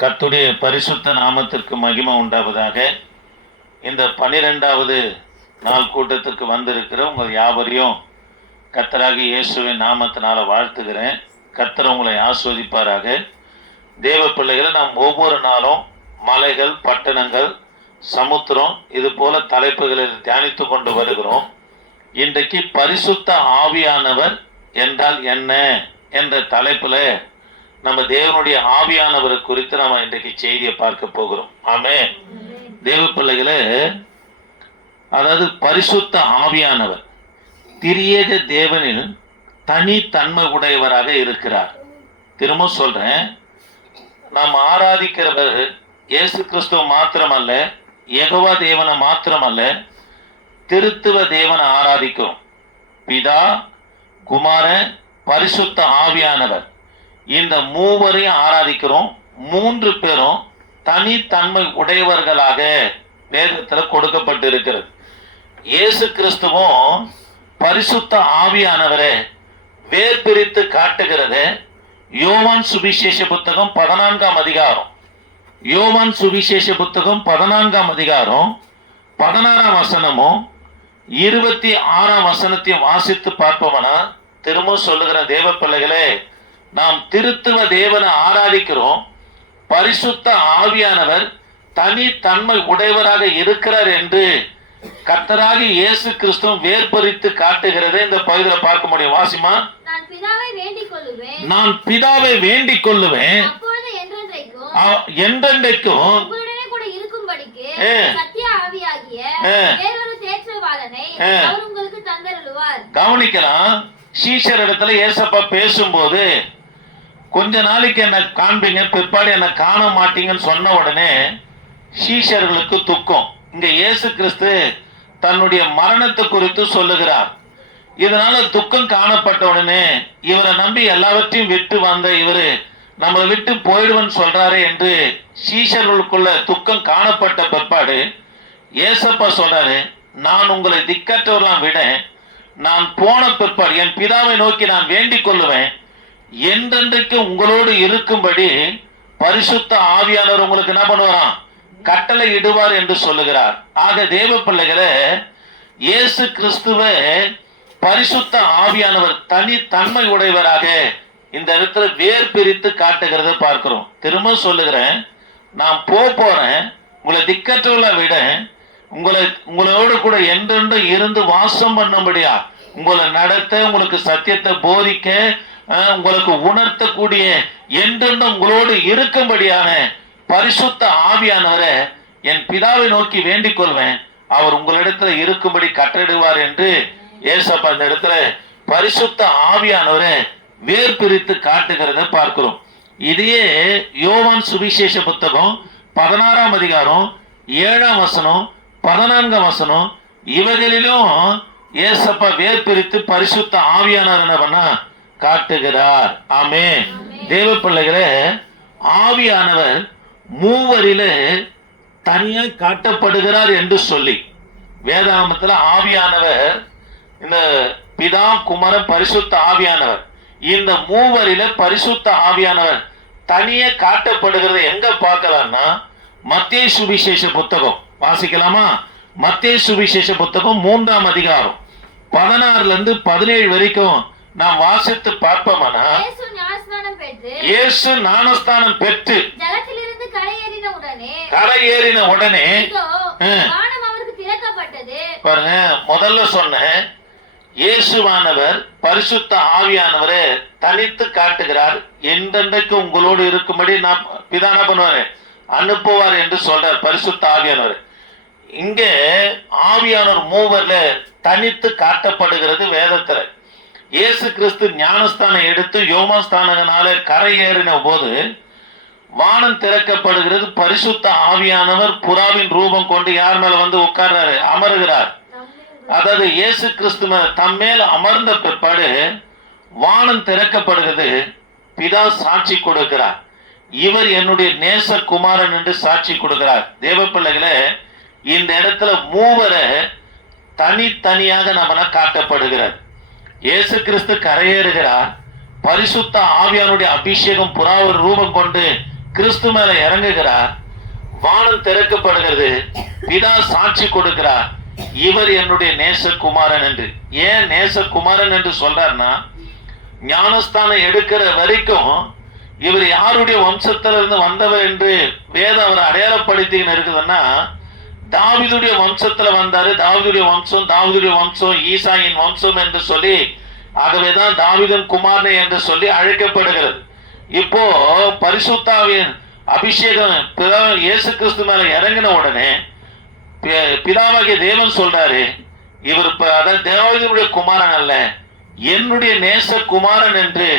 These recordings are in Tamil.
கர்த்தருடைய பரிசுத்த நாமத்திற்கு மகிமை உண்டாவதாக. இந்த 12வது நாள் கூட்டத்திற்கு வந்திருக்கிற உங்கள் யாவரையும் கர்த்தராகிய இயேசுவின் நாமத்தினால வாழ்த்துகிறேன். கர்த்தர் உங்களை ஆஸ்வதிப்பாராக. தேவ பிள்ளைகளை நாம் ஒவ்வொரு நாளும் மலைகள், பட்டணங்கள், சமுத்திரம் இது போல தலைப்புகளில் தியானித்து கொண்டு வருகிறோம். இன்றைக்கு பரிசுத்த ஆவியானவர் என்றால் என்ன என்ற தலைப்பில் நம்ம தேவனுடைய ஆவியானவர் குறித்து நம்ம இன்றைக்கு செய்தியை பார்க்க போகிறோம். ஆமென். தேவ பிள்ளைகளே, அதாவது பரிசுத்த ஆவியானவர் திரியேக தேவனில் தனித்தன்மை உடையவராக இருக்கிறார். திரும்ப சொல்றேன், நாம் ஆராதிக்கிறவர் இயேசு கிறிஸ்துவ மாத்திரமல்ல, யெகோவா தேவனை மாத்திரமல்ல, திருத்துவ தேவனை ஆராதிக்கிறோம். பிதா, குமாரன், பரிசுத்த ஆவியானவர், இந்த மூவரையும் ஆராதிக்கிறோம். 3 பேரும் தனித்தன்மை உடையவர்களாக வேதத்தில் கொடுக்கப்பட்டிருக்கிறது. இயேசு கிறிஸ்துவும் பரிசுத்த ஆவியானவரை வேர் பிரித்து காட்டுகிறது. யோவான் சுவிசேஷ புத்தகம் 14ஆம் அதிகாரம், யோவான் சுவிசேஷ புத்தகம் 14ஆம் அதிகாரம் 16ஆம் வசனமும் 26ஆம் வசனத்தையும் வாசித்து பார்ப்பவனா, திரும்ப சொல்லுகிற தேவ பிள்ளைகளே, நாம் திருத்துவ தேவனை ஆராதிக்கிறோம். பரிசுத்த ஆவியானவர் தனித்தன்மை உடையவராக இருக்கிறார் என்று கர்த்தராகிய இயேசு கிறிஸ்து வேர்பரித்து காட்டுகிறதை இந்த பகுதியில் பார்க்க முடியும். வாசிமா. நான் பிதாவை வேண்டிக் கொள்ளுவேன், என்றென்றைக்கும் கவனிக்கலாம். சீஷர் இடத்துல ஏசப்பா பேசும்போது, கொஞ்ச நாளைக்கு என்ன காண்பீங்க, பிற்பாடு என்ன காண மாட்டீங்கன்னு சொன்ன உடனே சீஷர்களுக்கு துக்கம். இங்க இயேசு கிறிஸ்து தன்னுடைய மரணத்தை குறித்து சொல்லுகிறார். இதனால துக்கம் காணப்பட்ட உடனே இவரை நம்பி எல்லாவற்றையும் விட்டு வந்த இவரு நம்மளை விட்டு போயிடுவன்னு சொல்றாரு என்று சீஷர்களுக்குள்ள துக்கம் காணப்பட்ட பிற்பாடு ஏசப்பா சொல்றாரு, நான் உங்களை திக்கற்றவர்களாம் விட நான் போன பிற்பாடு என் பிதாவை நோக்கி நான் வேண்டிக் கொள்ளுவேன், என்றென்றைக்கு உங்களோடு இருக்கும்படி பரிசுத்த ஆவியானவர் உங்களுக்கு என்ன பண்ணுவாராம், கட்டளை இடுவார் என்று சொல்லுகிறார். ஆக தேவ பிள்ளைகளே, இயேசு கிறிஸ்துவ பரிசுத்த ஆவியானவர் தனித்தன்மை உடையவராக இந்த இடத்துல வேர் பிரித்து காட்டுகிறத பார்க்கிறோம். திரும்ப சொல்லுகிறேன், நான் போறேன், உங்களை திக்கற்றவர்களை விட உங்களோடு கூட என்றென்று இருந்து வாசம் பண்ணும்படியா, உங்களை நடத்த, உங்களுக்கு சத்தியத்தை போதிக்க, உங்களுக்கு உணர்த்தக்கூடிய, என்றென்று உங்களோடு இருக்கும்படியான பரிசுத்த ஆவியானவரை என் பிதாவை நோக்கி வேண்டிக் கொள்வேன், அவர் உங்களிடத்துல இருக்கும்படி கட்டளிடுவார் என்று ஏசப்பா இந்த இடத்துல பரிசுத்த ஆவியானவரை வேர் பிரித்து காட்டுகிறத பார்க்கிறோம். இதையே யோவான் சுவிசேஷ புத்தகம் 16ஆம் அதிகாரம் 7ஆம் வசனம் 14ஆம் வசனம் இவர்களிலும் ஏசப்பா வேர் பிரித்து பரிசுத்த ஆவியானவர் என்ன பண்ணா காட்டுகிறார். ஆமென். தேவ பிள்ளைகளே, ஆவியானவர் மூவரிலே தனியா காட்டப்படுகிறார் என்று சொல்லி வேதாகமத்தில் ஆவியானவர், இந்த பிதா, குமாரன், பரிசுத்த ஆவியானவர், இந்த மூவரில பரிசுத்த ஆவியானவர் தனியே காட்டப்படுகிறது எங்க பார்க்கலாம்னா, மத்தேயு சுவிசேஷ புத்தகம் வாசிக்கலாமா? மத்தேயு சுவிசேஷ புத்தகம் 3ஆம் அதிகாரம் 16ல இருந்து 17 வரைக்கும் நாம் வாசித்து பார்ப்போம்னா, இயேசு ஞானஸ்தானம் பெற்று கரையேறின உடனே பாருங்க, முதல்ல சொன்ன இயேசுவானவர் பரிசுத்த ஆவியானவரை தனித்து காட்டுகிறார். என்றென்றைக்கு உங்களோடு இருக்கும்படி நான் பிதான பண்ணுவாரு, அனுப்புவார் என்று சொல்றார் பரிசுத்த ஆவியானவர். இங்கே ஆவியானவர் மூவர்ல தனித்து காட்டப்படுகிறது வேதத்துல. இயேசு கிறிஸ்து ஞானஸ்தானம் எடுத்து யோமாஸ்தானங்களால கரையேறின போது வானம் திறக்கப்படுகிறது. பரிசுத்த ஆவியானவர் புறாவின் ரூபம் கொண்டு யார் மேல வந்து உட்கார்றாரு, அமருகிறார். அதாவது இயேசு கிறிஸ்து தம்மேல் அமர்ந்த பிற்பாடு வானம் திறக்கப்படுகிறது. பிதா சாட்சி கொடுக்கிறார், இவர் என்னுடைய நேச குமாரன் என்று சாட்சி கொடுக்கிறார். தேவ பிள்ளைகளே, இந்த இடத்துல மூவரை தனித்தனியாக நம்ம காட்டப்படுகிறார். இயேசு கிறிஸ்து கரையேறுகிறார். பரிசுத்த ஆவியானுடைய அபிஷேகம் புறாவின் ரூபம் கொண்டு கிறிஸ்து மேல இறங்குகிறார், வானம் திறக்கப்படுகிறது, பிதா சாட்சி கொடுக்கிறார், இவர் என்னுடைய நேசகுமாரன் என்று. ஏன் நேசகுமாரன் என்று சொல்றாருன்னா, ஞானஸ்தானம் எடுக்கிற வரைக்கும் இவர் யாருடைய வம்சத்திலிருந்து வந்தவர் என்று வேதம் அவர் அடையாளப்படுத்தின்னு இருக்குதுன்னா, தாவீதுடைய வம்சத்துல வந்தாரு, தாவீதுடைய வம்சம் ஈசாயின் வம்சம் என்று சொல்லி, ஆகவேதான் தாவீதின் குமாரனை என்று சொல்லி அழைக்கப்படுகிறது. இப்போ பரிசுத்தாவின் அபிஷேகம் இயேசு கிறிஸ்து மேல இறங்கின உடனே பிதாவாகிய தேவன் சொல்றாரு, இவர் அதாவது தாவீதுடைய குமாரன் அல்ல, என்னுடைய நேச குமாரன் என்று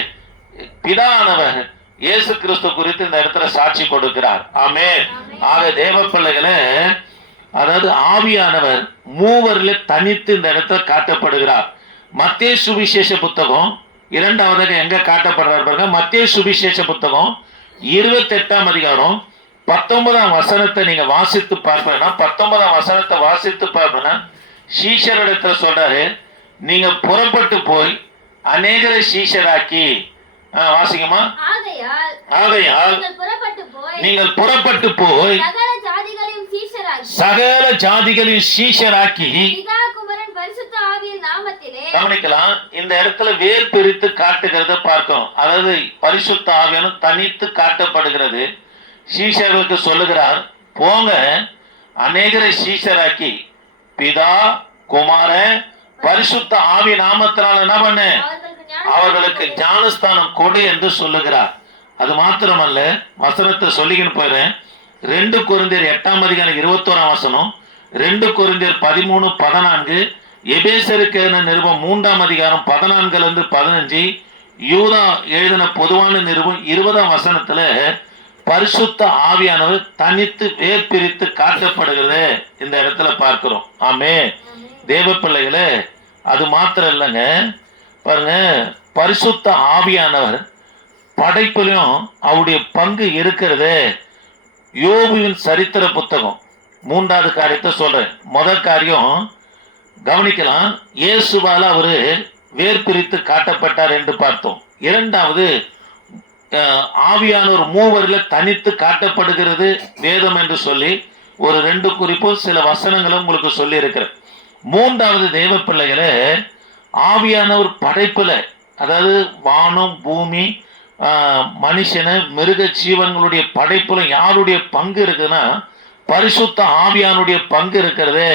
பிதானவர் இயேசு கிறிஸ்து குறித்து இந்த இடத்துல சாட்சி கொடுக்கிறார். ஆமென். ஆக தேவ பிள்ளைகளே, அதாவது ஆவியானவர் மூவரில் தனித்து இந்த இடத்துல காட்டப்படுகிறார். மத்தேயு சுவிசேஷ புத்தகம் 2வது எங்க காட்டப்படுறார் பாருங்க. மத்தேயு சுவிசேஷ புத்தகம் 28ஆம் அதிகாரம் 19ஆம் வசனத்தை நீங்க வாசித்து பார்ப்பீங்கன்னா, 19ஆம் வசனத்தை வாசித்து பார்ப்பீங்கன்னா, சீஷரிடத்துல சொல்றாரு, நீங்க புறப்பட்டு போய் அநேகரை சீஷராக்கி, வாசிங்கம்மா. ஆகையால் நீங்கள் புறப்பட்டு போய் சகல ஜாதிகளையும் சீஷராக்கி, கவனிக்கலாம், இந்த இடத்துல வேர் பிரித்து காட்டுகிறத பார்க்கிறோம். அதாவது பரிசுத்த ஆவியானவர் தனித்து காட்டப்படுகிறது. சீஷர்களுக்கு சொல்லுகிறார், போங்க அநேகரை சீஷராக்கி, பிதா குமாரன் பரிசுத்த ஆவி நாமத்தினால் என்ன பண்ண, அவர்களுக்கு ஞானஸ்தானம் கொடு என்று சொல்லுகிறார். அது மாத்திரமல்ல, வசனத்தை சொல்லிக்கின்னு போயிடுறேன். 2 கொரிந்தியர் 8ஆம் அதிகாரம் 21ஆம் வசனம், 2 கொரிந்தியர் 13:14, எபேசருக்கு நிருபம் 3ஆம் அதிகாரம் 14-15, யூதா எழுதின பொதுவான நிருபம் 20ஆம் வசனத்துல பரிசுத்த ஆவியானவர் தனித்து வேர் பிரித்து காட்டப்படுகிறது இந்த இடத்துல பார்க்கிறோம். ஆமே தேவ பிள்ளைகளே, அது மாத்திரம் இல்லைங்க, பாருங்க, பரிசுத்த ஆவியானவர் படைப்பிலும் அவருடைய பங்கு இருக்கிறது. யோபுவின் சரித்திர புத்தகம் 3வது காரியத்தை சொல்றேன். முதல் காரியம் கவனிக்கலாம், இயேசுவால அவரு வேர் பிரித்து காட்டப்பட்டார் என்று பார்த்தோம். 2வது ஆவியானவர் மூவரில் தனித்து காட்டப்படுகிறது வேதம் என்று சொல்லி ஒரு 2 குறிப்பும் சில வசனங்களும் உங்களுக்கு சொல்லி இருக்கிறேன். 3வது தேவ பிள்ளைகளே, ஆவியானவர் படைப்புல, அதாவது வானம் பூமி மனுஷன மிருக ஜீவன்களுடைய படைப்புல யாருடைய பங்கு இருக்குன்னா, பரிசுத்த ஆவியானுடைய பங்கு இருக்கிறது.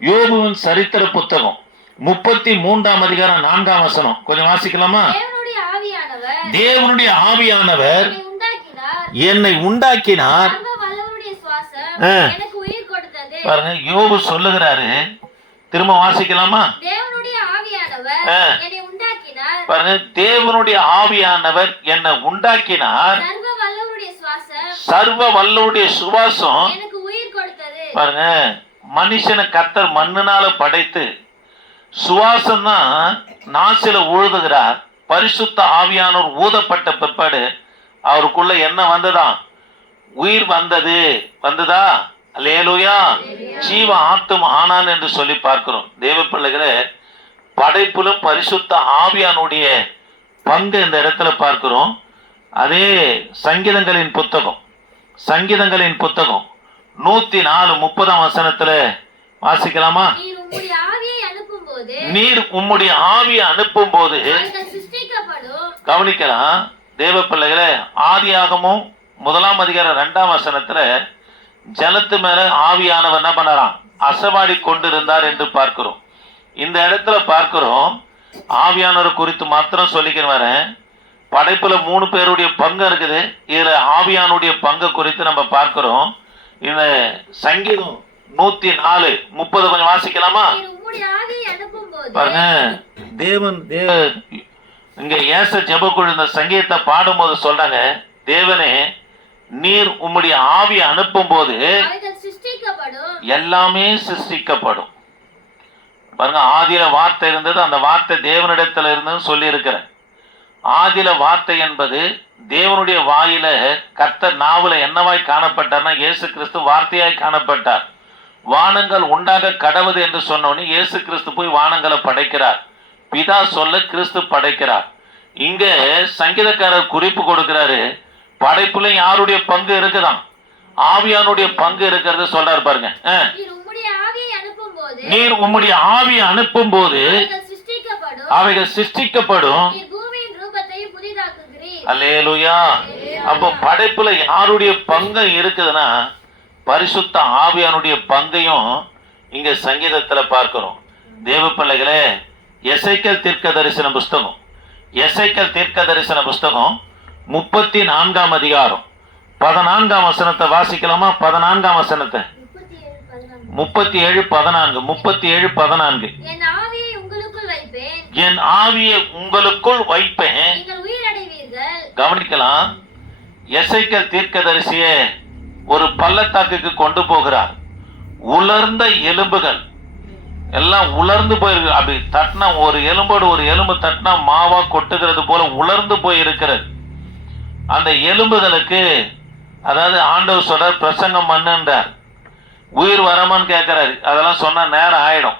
யோபுவின் சரித்திர புத்தகம் 33ஆம் அதிகாரம் 4ஆம் வசனம் கொஞ்சம் வாசிக்கலாமா? தேவனுடைய ஆவியானவர் என்னை உண்டாக்கினார். பாருங்க, யோபு சொல்லுகிறாரு, திரும்ப வாசிக்கலாமா? பாருங்க, தேவனுடைய ஆவியானவர் என்னை உண்டாக்கினார், சர்வ வல்லவருடைய சுவாசம். பாருங்க, மனுஷனை கர்த்தர் மண்ணுனால படைத்து சுவாசம் தான் நாசில ஊழுதுகிறார். பரிசுத்த ஆவியானவர் ஊதப்பட்ட பிற்பாடு அவருக்குள்ள என்ன வந்ததான்? உயிர் வந்தது. வந்ததா? அல்லேலூயா. ஜீவ ஆத்தும் ஆனான் என்று சொல்லி பார்க்கிறோம். தேவ பிள்ளைகளே, படைப்பிலும் பரிசுத்த ஆவியானுடைய பங்கு இந்த இடத்துல பார்க்கிறோம். அதே சங்கீதங்களின் புத்தகம் 104:30 வசனத்துல வாசிக்கலாமா? நீர் உம்முடைய ஆவியை அனுப்பும் போது, கவனிக்கலாம் தேவ பிள்ளைகளே, ஆதியாகமும் 1ஆம் அதிகாரம் 2ஆம் வசனத்துல ஜலத்து மேல ஆவியானவர் என்ன பண்ணாராம்? அசவாடி கொண்டிருந்தார் என்று பார்க்கிறோம். இந்த இடத்துல பார்க்கிறோம், ஆவியானவர் குறித்து மாத்திரம் சொல்லிக்கிற வரேன். படைப்புல 3 பேருடைய பங்கு இருக்குது. இதுல ஆவியானுடைய பங்கு குறித்து நம்ம பார்க்கிறோம். இந்த சங்கீதம் 104:30 கொஞ்சம் வாசிக்கலாமா? பாருங்க, தேவன் இங்க ஏச ஜெபக்குழு இந்த சங்கீதத்தை பாடும்போது சொல்றாங்க, தேவனே நீர் உம்முடைய ஆவியை அனுப்பும் போது எல்லாமே சிருஷ்டிக்கப்படும். பாருங்க, ஆதியில வார்த்தை இருந்தது, அந்த வார்த்தை தேவனிடத்துல இருந்ததுன்னு சொல்லி இருக்கிறேன். ஆதியில வார்த்தை என்பது தேவனுடைய வாயில, கர்த்தர் நாவுல என்னவாய் காணப்பட்டார்னா இயேசு கிறிஸ்து வார்த்தையாய் காணப்பட்டார். வானங்கள் உண்டாக கடவுது என்று சொன்னோன்னு இயேசு கிறிஸ்து போய் வானங்களை படைக்கிறார். பிதா சொல்ல கிறிஸ்து படைக்கிறார். இங்க சங்கீதக்காரர் குறிப்பு கொடுக்கிறாரு, படைப்புல யாருடைய பங்கு இருக்குதான்? ஆவியானுடைய பங்கு இருக்கிறது சொல்றாரு பாருங்க. நீர் உம்முடைய ஆவியை அனுப்பும் போது அவைகள் சிருஷ்டிக்கப்படும். அல்லேலூயா. அப்போ படைப்புல யாருடைய பங்கு இருக்குதுன்னா பரிசுத்த ஆவியானுடைய பங்கையும் இங்க சங்கீதத்துல பார்க்கிறோம். தேவ பிள்ளைகளே, எசேக்கியேல் தீர்க்க தரிசன புஸ்தகம், எசேக்கியேல் தீர்க்க தரிசன புஸ்தகம் 34ஆம் அதிகாரம் 14ஆம் வசனத்தை வாசிக்கலாமா? 14ஆம் வசனத்தை 37:14 37:14 என் ஆவியை உங்களுக்குள் வைப்பேன். கவனிக்கலாம். எசேக்கியேல் தீர்க்கதரிசியே ஒரு பள்ளத்தாக்குக்கு கொண்டு போகிறார். உலர்ந்த எலும்புகள் எல்லாம் உலர்ந்து போயிருக்கு. அப்படி தட்டினா ஒரு எலும்போடு ஒரு எலும்பு தட்டினா மாவா கொட்டுகிறது போல உலர்ந்து போயிருக்கிறது. அந்த எலும்புகளுக்கு அதாவது ஆண்டவர் சொல்றார், பிரசங்கம் பண்ணுன்றார். உயிர் வரமான்னு கேட்கிறாரு. அதெல்லாம் சொன்னா நேரம் ஆயிடும்.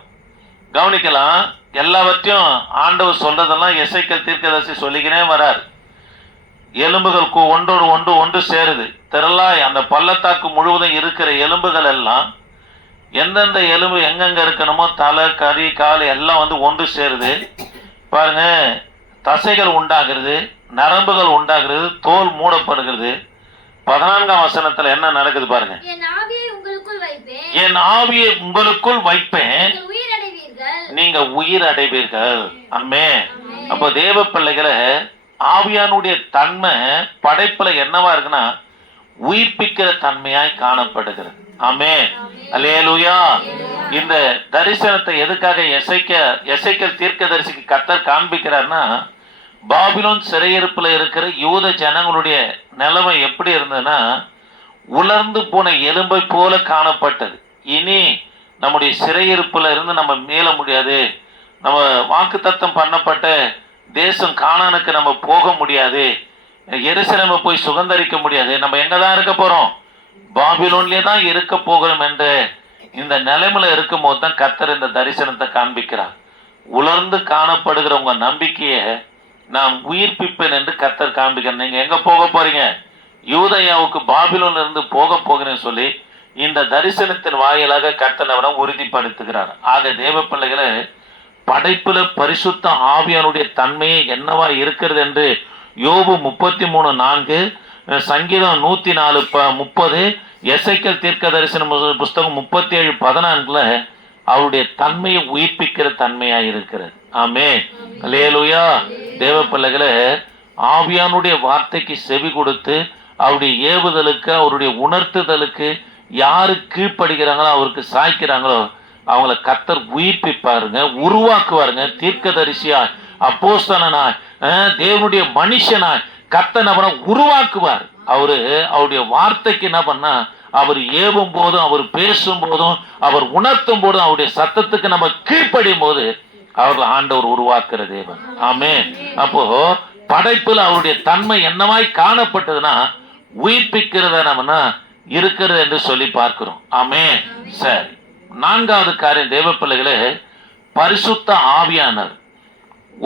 கவனிக்கலாம். எல்லாவற்றையும் ஆண்டவர் சொல்றதெல்லாம் எசேக்கியேல் தீர்க்கதரிசி சொல்லிக்கினே வரார். எலும்புகள் ஒன்றோடு ஒன்று சேருது. திரளாய் அந்த பள்ளத்தாக்கு முழுவதும் இருக்கிற எலும்புகள் எல்லாம் எந்தெந்த எலும்பு எங்கெங்க இருக்கணுமோ தலை கறி கால் எல்லாம் வந்து ஒன்று சேருது பாருங்க. தசைகள் உண்டாகிறது, நரம்புகள் உண்டாகிறது, தோல் மூடப்படுகிறது. 14ஆம் வசனத்துல என்ன நடக்குது பாருங்க. என் ஆவியை உங்களுக்குள் வைப்பேன், நீங்க உயிர் அடைவீர்கள். அம்மே. அப்போ தேவ பிள்ளைகளை, ஆவியானுடைய தன்மை படைப்புல என்னவா இருக்குன்னா உயிர்ப்பிக்கிற தன்மையாய் காணப்படுகிறது. ஆமே. அல்லேலூயா. இந்த தரிசனத்தை எதுக்காக எசேக்கியேல் தீர்க்கதரிசிக்கு கர்த்தர் காண்பிக்கிறார்னா, பாபிலோன் சிறையிருப்புல இருக்கிற யூத ஜனங்களுடைய நிலைமை எப்படி இருந்ததுன்னா உலர்ந்து போன எலும்பை போல காணப்பட்டது. இனி நம்முடைய சிறையிருப்புல இருந்து நம்ம மீள முடியாது, நம்ம வாக்குத்தத்தம் பண்ணப்பட்ட தேசம் கானானுக்கு நம்ம போக முடியாது, எருசலேமை போய் சுதந்தரிக்க முடியாது, நம்ம எங்கதான் இருக்க போறோம்? பாபிலோன்லயே தான் இருக்க போகிறோம் என்று இந்த நிலைமையில இருக்கும் போது தான் கர்த்தர் இந்த தரிசனத்தை காண்பிக்கிறார். உலர்ந்து காணப்படுகிற உங்க நம்பிக்கையை நான் உயிர்ப்பிப்பேன் என்று கர்த்தர் காண்பிக்கிறேன். நீங்க எங்க போக போறீங்க? யூதயாவுக்கு பாபிலோன்ல இருந்து போக போகிறேன்னு சொல்லி இந்த தரிசனத்தின் வாயிலாக கர்த்தர் உறுதிப்படுத்துகிறார். ஆக தேவ பிள்ளைகளை, படைப்புல பரிசுத்த ஆவியானுடைய தன்மையை என்னவா இருக்கிறது என்று யோபு 33:4, சங்கீதம் 104:30, எசேக்கியேல் தீர்க்க தரிசன புஸ்தகம் 37:14 அவருடைய தன்மையை உயிர்ப்பிக்கிற தன்மையா இருக்கிறது. ஆமே. அல்லேலூயா. தேவ பிள்ளைகளை, ஆவியானுடைய வார்த்தைக்கு செவி கொடுத்து அவருடைய ஏவுதலுக்கு அவருடைய உணர்த்துதலுக்கு யாரு கீழ்ப்படுகிறாங்களோ அவருக்கு சாய்க்கிறாங்களோ அவங்கள கர்த்தர் உயிர்ப்பிப்பாருங்க, உருவாக்குவாருங்க. தீர்க்கதரிசியா, அப்போஸ்தலனாய், தேவனுடைய மனுஷனாய் கர்த்தர் அவனை உருவாக்குவார். அவருடைய வார்த்தைக்கு என்ன பண்ணா, அவர் ஏவும் போதும் அவர் பேசும் போதும் அவர் உணர்த்தும் போதும் அவருடைய சத்தத்துக்கு நம்ம கீழ்ப்படியும் போது அவர்கள் ஆண்டவர் உருவாக்குற தேவன். ஆமே. அப்போ படைப்புல அவருடைய தன்மை என்னவாய் காணப்பட்டதுன்னா உயிர்ப்பிக்கிறத நம்ம இருக்கிறது என்று சொல்லி பார்க்கிறோம். ஆமே. சரி, 4வது காரியம் தேவ பிள்ளைகளே, பரிசுத்த ஆவியானவர்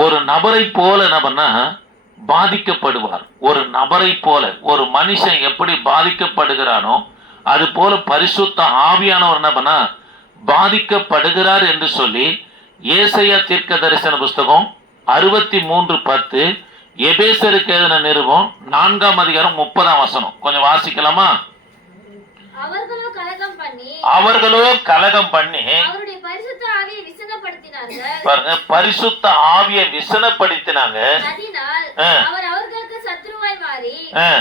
ஒரு நபரை போல நம்ம பாதிக்கப்படுவார். ஒரு நபரை போல, ஒரு மனுஷன் எப்படி பாதிக்கப்படுகிறானோ அது போல பரிசுத்த ஆவியானவர் என்ன பண்ணா பாதிக்கப்படுகிறார் என்று சொல்லி ஏசாயா தீர்க்க தரிசன புஸ்தகம் 63:10, எபேசருக்கு எழுதின நிருபம் 4ஆம் அதிகாரம் 30ஆம் வசனம் கொஞ்சம் வாசிக்கலாமா? அவர்களோ கலகம் பண்ணி அவருடைய பரிசுத்த ஆவியை விசனப்படுத்தினார்கள். பாருங்க, பரிசுத்த ஆவியை விசனப்படுத்தினாங்க. அவர் அவர்களுக்கு சத்துருவாய் மாறி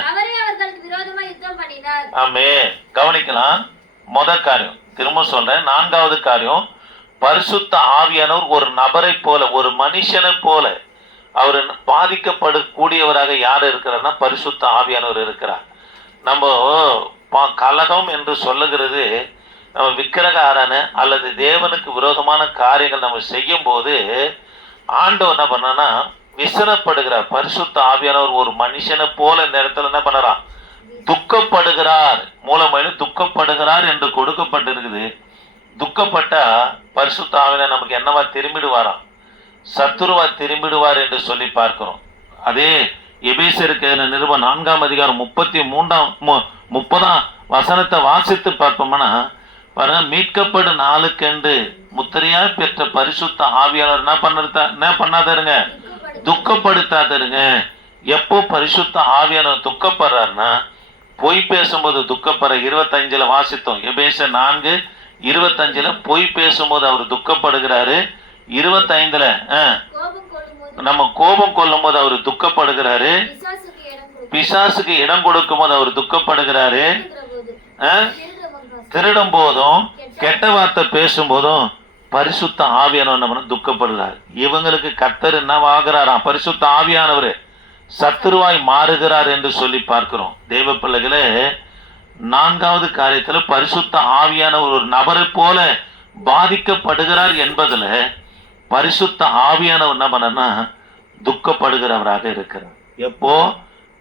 அவரே அவர்களுக்கு விரோதமாய் யுத்தம் பண்ணினார். ஆமே. கவனிக்கலாம். முதல் காரியம் திரும்ப சொல்றேன். 4வது காரியம், பரிசுத்த ஆவியானவர் ஒரு நபரை போல, ஒரு மனுஷனை போல அவர் பாதிக்கப்படக்கூடியவராக யார் இருக்கிறார்னா பரிசுத்த ஆவியானவர் இருக்கிறார். நம்ம கலகம் என்று சொல்லுகிறது நம்ம விக்கிரக ஆராதனை அல்லது தேவனுக்கு விரோதமான காரியங்கள் நம்ம செய்யும் போது ஆண்டவர் என்ன பண்ணா விசனப்படுகிறார். பரிசுத்த ஆவியானவர் ஒரு மனுஷனை போல இந்த இடத்துல என்ன பண்ணறான்? துக்கப்படுகிறார். மூலமையில துக்கப்படுகிறார் என்று கொடுக்கப்பட்டிருக்குது. துக்கப்பட்டா பரிசுத்த ஆவியானவர் நமக்கு என்னவா திரும்பிடுவாராம்? சத்துருவா திரும்பிடுவார் என்று சொல்லி பார்க்கிறோம். அதே எபேசியருக்கு நிருபம் 4ஆம் அதிகாரம் 30ஆம் வசனத்தை வாசித்து பார்ப்போம்னா பாருங்க, மீட்கப்படும் நாளுக்கென்று முத்திரையாய் பெற்ற பரிசுத்த ஆவியாளர் என்ன பண்ணாதருங்க, துக்கப்படுத்தாதருங்க. எப்போ பரிசுத்த ஆவியானவர் துக்கப்படுறாருன்னா, பொய் பேசும்போது துக்கப்படுற. 25ல வாசித்தோம், எபேசியர் 4:25 பொய் பேசும்போது அவர் துக்கப்படுகிறாரு. 25ல நம்ம கோபம் கொள்ளும் போது அவர் துக்கப்படுகிறாரு. பிசாசுக்கு இடம் கொடுக்கும் போது அவர் துக்கப்படுகிறாரு. திருடும் போதும் கெட்ட வார்த்தை பேசும் போதும் பரிசுத்த ஆவியானவர் துக்கப்படுகிறார். இவங்களுக்கு கர்த்தர் என்னவாகிறாராம், பரிசுத்த ஆவியானவர் சத்துருவாய் மாறுகிறார் என்று சொல்லி பார்க்கிறோம். தேவ பிள்ளைகளே, 4வது காரியத்துல பரிசுத்த ஆவியானவர் ஒரு நபரை போல பாதிக்கப்படுகிறார் என்பதுல பரிசுத்த ஆவியானவர் என்ன பண்ணா துக்கப்படுகிறவராக இருக்கிறார். எப்போ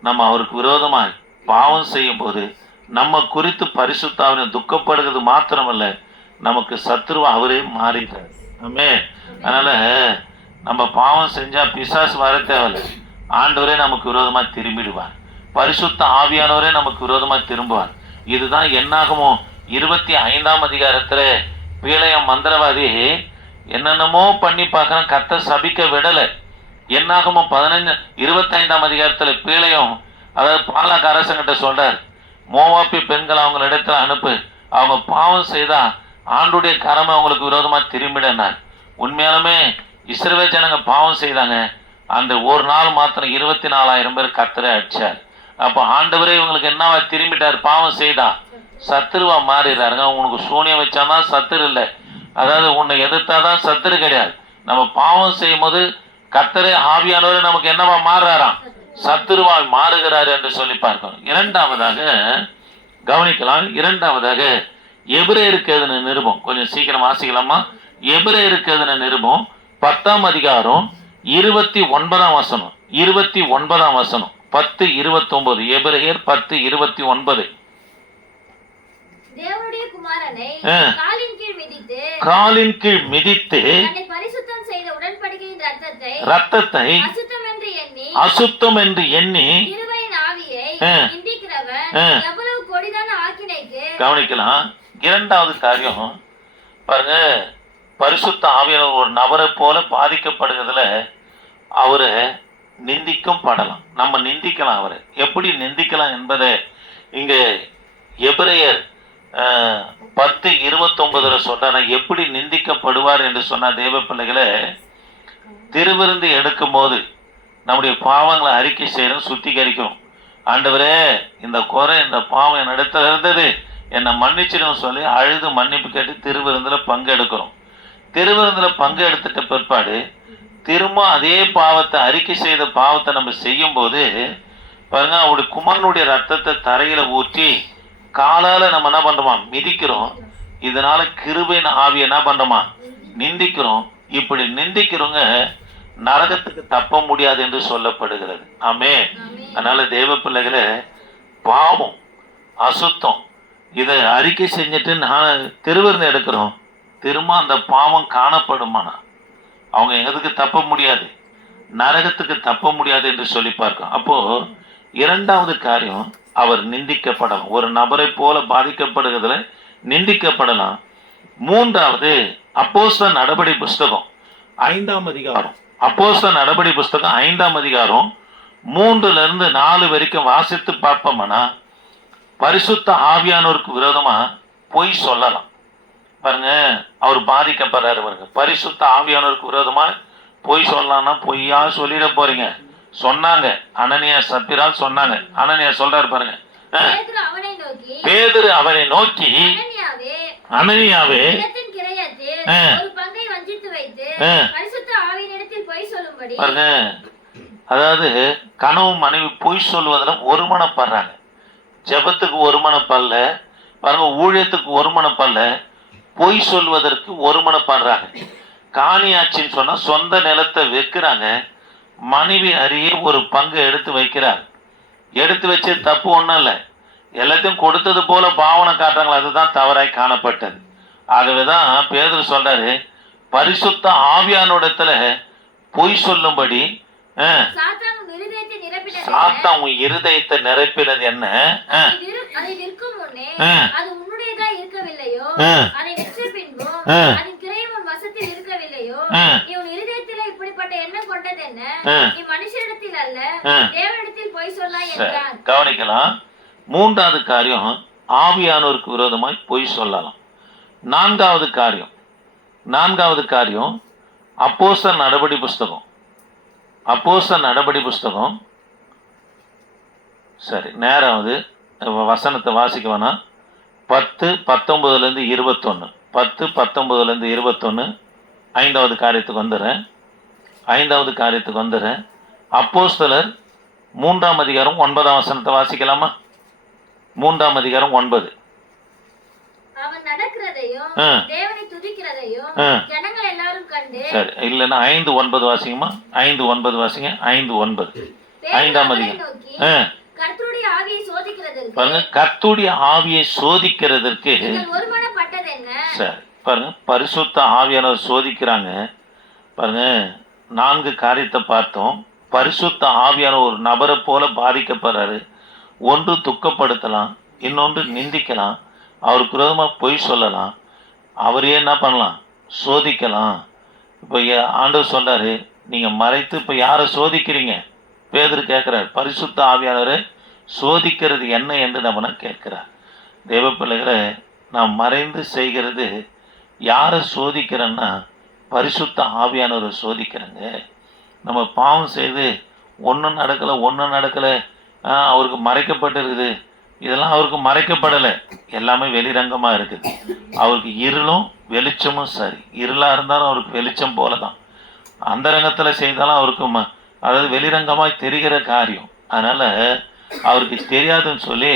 நம்ம அவருக்கு விரோதமாய் பாவம் செய்யும் போது நம்ம குறித்து பரிசுத்த ஆவியானவர் துக்கப்படுகிறது மாத்திரமல்ல, நமக்கு சத்துருவா அவரே மாறிட்டார். ஆமே. அதனால நம்ம பாவம் செஞ்சா பிசாசு வர தேவையில்லை, ஆண்டவரே நமக்கு விரோதமா திரும்பிடுவார். பரிசுத்த ஆவியானவரே நமக்கு விரோதமா திரும்புவார். இதுதான் என்னாகுமோ 25ஆம் அதிகாரத்துல பீலையம் மந்திரவாதி என்னென்னமோ பண்ணி பார்க்கறான், கர்த்தர் சபிக்க விடலை. என்னாகுமோ 25ஆம் அதிகாரத்துல பீலையம், அதாவது பாலாக் அரசங்கிட்ட சொல்றார், மோவாப்பி பெண்கள் அவங்கள இடத்துல அனுப்பு, அவங்க பாவம் செய்தா ஆண்டுடைய கரமை அவங்களுக்கு விரோதமா திரும்பிடனார். உண்மையாலுமே இஸ்ரவேல் ஜனங்க பாவம் செய்தாங்க. அந்த ஒரு நாள் மாத்திரம் 24,000 பேர் கர்த்தரை அடிச்சார். அப்போ ஆண்டவரே இவங்களுக்கு என்னவா திரும்பிட்டார், பாவம் செய்தா சத்துருவா மாறிடுறாருங்க. உனக்கு சூனியம் வச்சாதான் சத்துரு இல்லை, அதாவது உன்னை எதிர்த்தாதான் சத்துரு கிடையாது. நம்ம பாவம் செய்யும் போது கர்த்தரே ஆவியானவரே நமக்கு என்னவா மாறுறாராம், சத்துருவாய் மாறுகிறாரு என்று சொல்லி பார்க்கணும். இரண்டாவதாக கவனிக்கலாம். இரண்டாவதாக எபிரேயருக்கு எழுதின நிருபம், கொஞ்சம் சீக்கிரம் வாசிக்கலாமா? எபிரேயருக்கு எழுதின நிருபம் 10ஆம் அதிகாரம் 29ஆம் வசனம், 29ஆம் வசனம், 10:29. எபிரேயர் 10:29. தேவனுடைய குமாரனை காலின் கீழ் மிதித்து பரிசுத்தம் செய்த உடன்படிக்கையின் இரத்தத்தை அசுத்தம் என்று எண்ணி கிருபையின் ஆவியை நிந்திக்கிறவன் எவ்வளவு கொடிதான ஆக்கினைக்கு. கவனிக்கலாம். இரண்டாவது காரியம் பாருங்க, பரிசுத்த ஆவியானவர் ஒரு நபரை போல பாதிக்கப்படுகிறதுல அவரை நிந்திக்கும் படலாம், நம்ம நிந்திக்கலாம். அவரை எப்படி நிந்திக்கலாம் என்பதை இங்க எபிரேயர் 10:29 சொல்ற எப்படி நிந்திக்கப்படுவார் என்று சொன்ன தேவ பிள்ளைகளை, திருவிருந்து எடுக்கும் போது நம்முடைய பாவங்களை அறிக்கை செய்யணும், சுத்திகரிக்கணும். ஆண்டவரே இந்த குறை இந்த பாவம் என் இடத்துல இருந்தது, என்னை மன்னிச்சிடும் சொல்லி அழுது மன்னிப்பு கேட்டு திருவிருந்துல பங்கு எடுக்கிறோம். திருவிருந்துல பங்கு எடுத்துட்ட பிற்பாடு திரும்ப அதே பாவத்தை அறிக்கை செய்த பாவத்தை நம்ம செய்யும் போது பாருங்க, அவருடைய குமாரனுடைய ரத்தத்தை தரையில ஊற்றி காலால நம்ம என்ன பண்றோமா, மிதிக்கிறோம். இதனால கிருபையின் ஆவி என்ன பண்றோமா, நிந்திக்கிறோம். இப்படி நிந்திக்கிறவங்க நரகத்துக்கு தப்ப முடியாது என்று சொல்லப்படுகிறது. ஆமே. அதனால தேவ பிள்ளைகளை, பாவம் அசுத்தம் இதை அறிக்கை செஞ்சுட்டு நான் திருவிருந்து எடுக்கிறோம், திரும்ப அந்த பாவம் காணப்படுமானா அவங்க எதுக்கு தப்ப முடியாது, நரகத்துக்கு தப்ப முடியாது என்று சொல்லி பார்க்கிறோம். அப்போ இரண்டாவது காரியம், அவர் நிந்திக்கப்படலாம். ஒரு நபரை போல பாதிக்கப்படுகிறதுல நிந்திக்கப்படலாம். மூன்றாவது, அப்போஸ்தலர் நடபடி புஸ்தகம் 5ஆம் அதிகாரம், அப்போஸ்தலர் நடபடி புஸ்தகம் 5ஆம் அதிகாரம் 3-4 வரைக்கும் வாசித்து பார்ப்போம்னா, பரிசுத்த ஆவியானோருக்கு விரோதமா பொய் சொல்லலாம். பாருங்க, அவர் பாதிக்கப்படுறாரு பாருங்க. பரிசுத்த ஆவியானோருக்கு விரோதமா பொய் சொல்லலாம்னா பொய்யா சொல்லிட போறீங்க. சொன்னாங்க, அனனியா சப்பிரால் சொன்னாங்க. அனனியா சொல்றாரு பாருங்க, பேதுரு அவனை நோக்கி, அனனியாவே பாருங்க, அதாவது கணவன் மனைவி பொய் சொல்வதில் ஒருமனப்படுறாங்க. ஜெபத்துக்கு ஒருமனப்படல பாருங்க, ஊழியத்துக்கு ஒருமனப்படல, பொய் சொல்வதற்கு ஒருமனப்படுறாங்க. காணியாட்சின்னு சொன்னா சொந்த நிலத்தை வைக்கிறாங்க, மனைவி அறிய ஒரு பங்கு எடுத்து வைக்கிறார். எடுத்து வச்சு தப்பு ஒன்றும் இல்லை, எல்லாத்தையும் கொடுத்தது போல பாவனை காட்டுறாங்களா, அதுதான் தவறாய் காணப்பட்டது. ஆகவேதான் பேதுரு சொல்றாரு, பரிசுத்த ஆவியானோடத்துல பொய் சொல்லும்படி சாத்தான் உன் இருதயத்தை நிரப்பினது சாத்தான் உன் இருதயத்தை நிரப்பினது என்ன? அதை விற்கும் முன்னே அது உன்னுடையதா இருக்கவில்லையோ, அதை விற்ற பின்பும் அதன் கிரயம் உன் வசத்தில் இருக்கவில்லையோ, நீ உன் இருதயத்திலே இப்படிப்பட்ட எண்ணம் கொண்டது என்ன? நீ மனுஷரிடத்தில் அல்ல தேவனிடத்தில் பொய் சொன்னாய் என்றான். கவனிக்கலாம். மூன்றாவது காரியம், ஆவியானோருக்கு விரோதமாய் பொய் சொல்லலாம். நான்காவது காரியம் அப்போஸ்தலர் நடபடி புஸ்தகம் சரி, நேரம் வசனத்தை வாசிக்க வேணாம். 10:19 21 10:19 ஐந்தாவது காரியத்துக்கு வந்துடுறேன். அப்போஸ்தலர் 3ஆம் அதிகாரம் 9ஆம் வசனத்தை வாசிக்கலாமா? 3ஆம் அதிகாரம் 9. அவன் நடக்கிறதையும் தேவனை துதிக்கிறதையும் ஜனங்கள் எல்லாரும் கண்டு. சரி, இல்லைன்னா 5:9 வாசிங்கம்மா. 5:9 வாசிங்க. 5:9 5ஆம் அதிகாரம். கர்த்தருடைய ஆவியை சோதிக்கிறதற்கு பாருங்க, கர்த்தருடைய ஆவியை சோதிக்கிறதற்கு ஒருமனப்பட்டது என்ன? சரி பாருங்க, பரிசுத்த ஆவியானவர் சோதிக்கிறாங்க. பாருங்க, 4 காரியத்தை பார்த்தோம். பரிசுத்த ஆவியான ஒரு நபரை போல பாதிக்கப்படுறாரு. ஒன்று துக்கப்படுத்தலாம், இன்னொன்று நிந்திக்கலாம், அவருக்கு விரோதமாக பொய் சொல்லலாம், அவரே என்ன பண்ணலாம்? சோதிக்கலாம். இப்போ ஆண்டவர் சொல்றாரு, நீங்க மறைத்து இப்போ யாரை சோதிக்கிறீங்க? பேதுரு கேட்கிறார், பரிசுத்த ஆவியானவரை சோதிக்கிறது என்ன என்று நம்ம கேட்கிறார். தேவ பிள்ளைகளை, நாம் மறைந்து செய்கிறது யாரை சோதிக்கிறேன்னா பரிசுத்த ஆவியானவரை சோதிக்கிறேங்க. நம்ம பாவம் செய்து ஒன்றும் நடக்கலை, அவருக்கு மறைக்கப்பட்டிருக்குது. இதெல்லாம் அவருக்கு மறைக்கப்படலை, எல்லாமே வெளிரங்கமாக இருக்குது. அவருக்கு இருளும் வெளிச்சமும் சரி. இருளாக இருந்தாலும் அவருக்கு வெளிச்சம் போல தான். அந்த ரங்கத்தில் செய்தாலும் அவருக்கு அதாவது வெளிரங்கமாய் தெரிகிற காரியம். அதனால் அவருக்கு தெரியாதுன்னு சொல்லி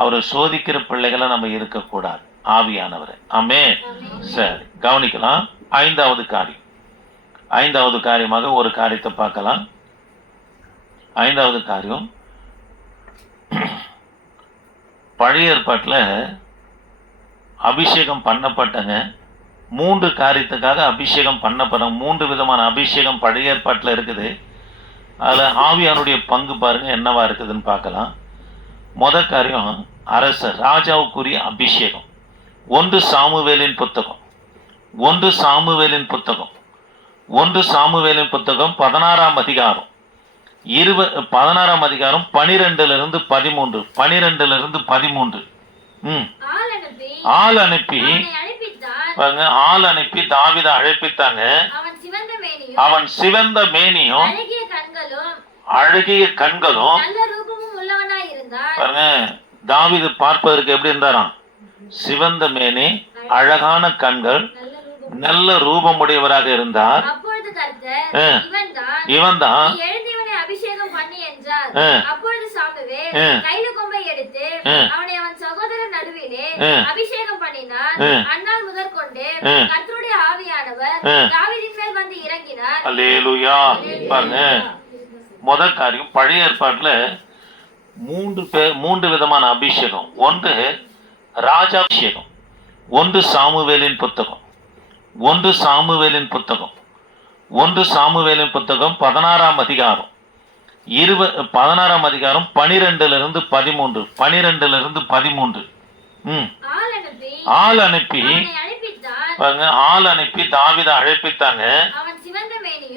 அவரை சோதிக்கிற பிள்ளைகளை நம்ம இருக்கக்கூடாது. ஆவியானவரை ஆமென். சரி, கவனிக்கலாம். 5வது காரியமாக ஒரு காரியத்தை பார்க்கலாம். 5வது காரியம், பழைய ஏற்பாட்டில் அபிஷேகம் பண்ணப்பட்டங்க 3 காரியத்துக்காக அபிஷேகம் பண்ணப்படும். 3 விதமான அபிஷேகம் பழைய ஏற்பாட்டில் இருக்குது. அதில் ஆவியானுடைய பங்கு பாருங்க என்னவா இருக்குதுன்னு பார்க்கலாம். முதல் காரியம், அரசர் ராஜாவுக்குரிய அபிஷேகம். 1 சாமுவேலின் புத்தகம் 16ஆம் அதிகாரம் 12 13 ஆள் அனுப்பி தாவீதை அழைப்பித்தாங்க. அவன் சிவந்த மேனியும் அழகிய கண்களும். பாருங்க, தாவீது பார்ப்பதற்கு எப்படி இருந்தாராம்? சிவந்த மேனி, அழகான கண்கள், நல்ல ரூபமுடையவராக இருந்தார். இவன் தான் அபிஷேகம் பண்ணி என்றார். அப்பொழுது சாமுவேல் கையில கொம்பை எடுத்து அவனை அவன் சகோதரர் நடுவிலே அபிஷேகம் பண்ணினார். அந்நாள் முதற்கொண்டு கர்த்தருடைய ஆவியானவர் தாவீதின் மேல் வந்து இறங்கினார். அல்லேலூயா. பாருங்க, முதல் காரியம், பழைய ஏற்பாட்டுல 3 விதமான அபிஷேகம். 1 ராஜாபிஷேகம். 1 சாமுவேலின் புத்தகம் 16ஆம் அதிகாரம் 12 13 ஆள் அனுப்பி தாவீதை அழைப்பித்தாங்க.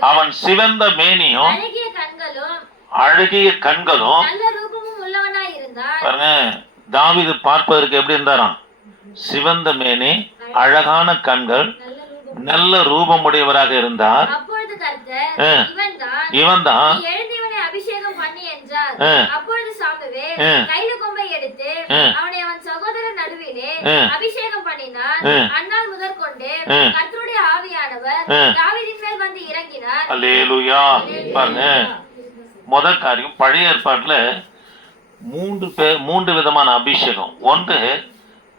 அவன் சிவந்த மேனியும் அழகிய கண்களும். பாருங்க, தாவீது பார்ப்பதற்கு எப்படி இருந்தாராம்? சிவந்த மேனி, அழகான கண்கள், நல்ல ரூபமுடையவராக இருந்தார். இவன் தான் அபிஷேகம் பண்ணி என்றார். அப்பொழுது சாமுவேல் கையில கொம்பை எடுத்து அவனை அவன் சகோதரர் நடுவிலே அபிஷேகம் பண்ணினார். அந்நாள் முதற்கொண்டு கர்த்தருடைய ஆவியானவர் தாவீதின் மேல் வந்து இறங்கினார். அல்லேலூயா. பாருங்க, முதல் காரியம், பழைய ஏற்பாட்டுல 3 விதமான அபிஷேகம். 1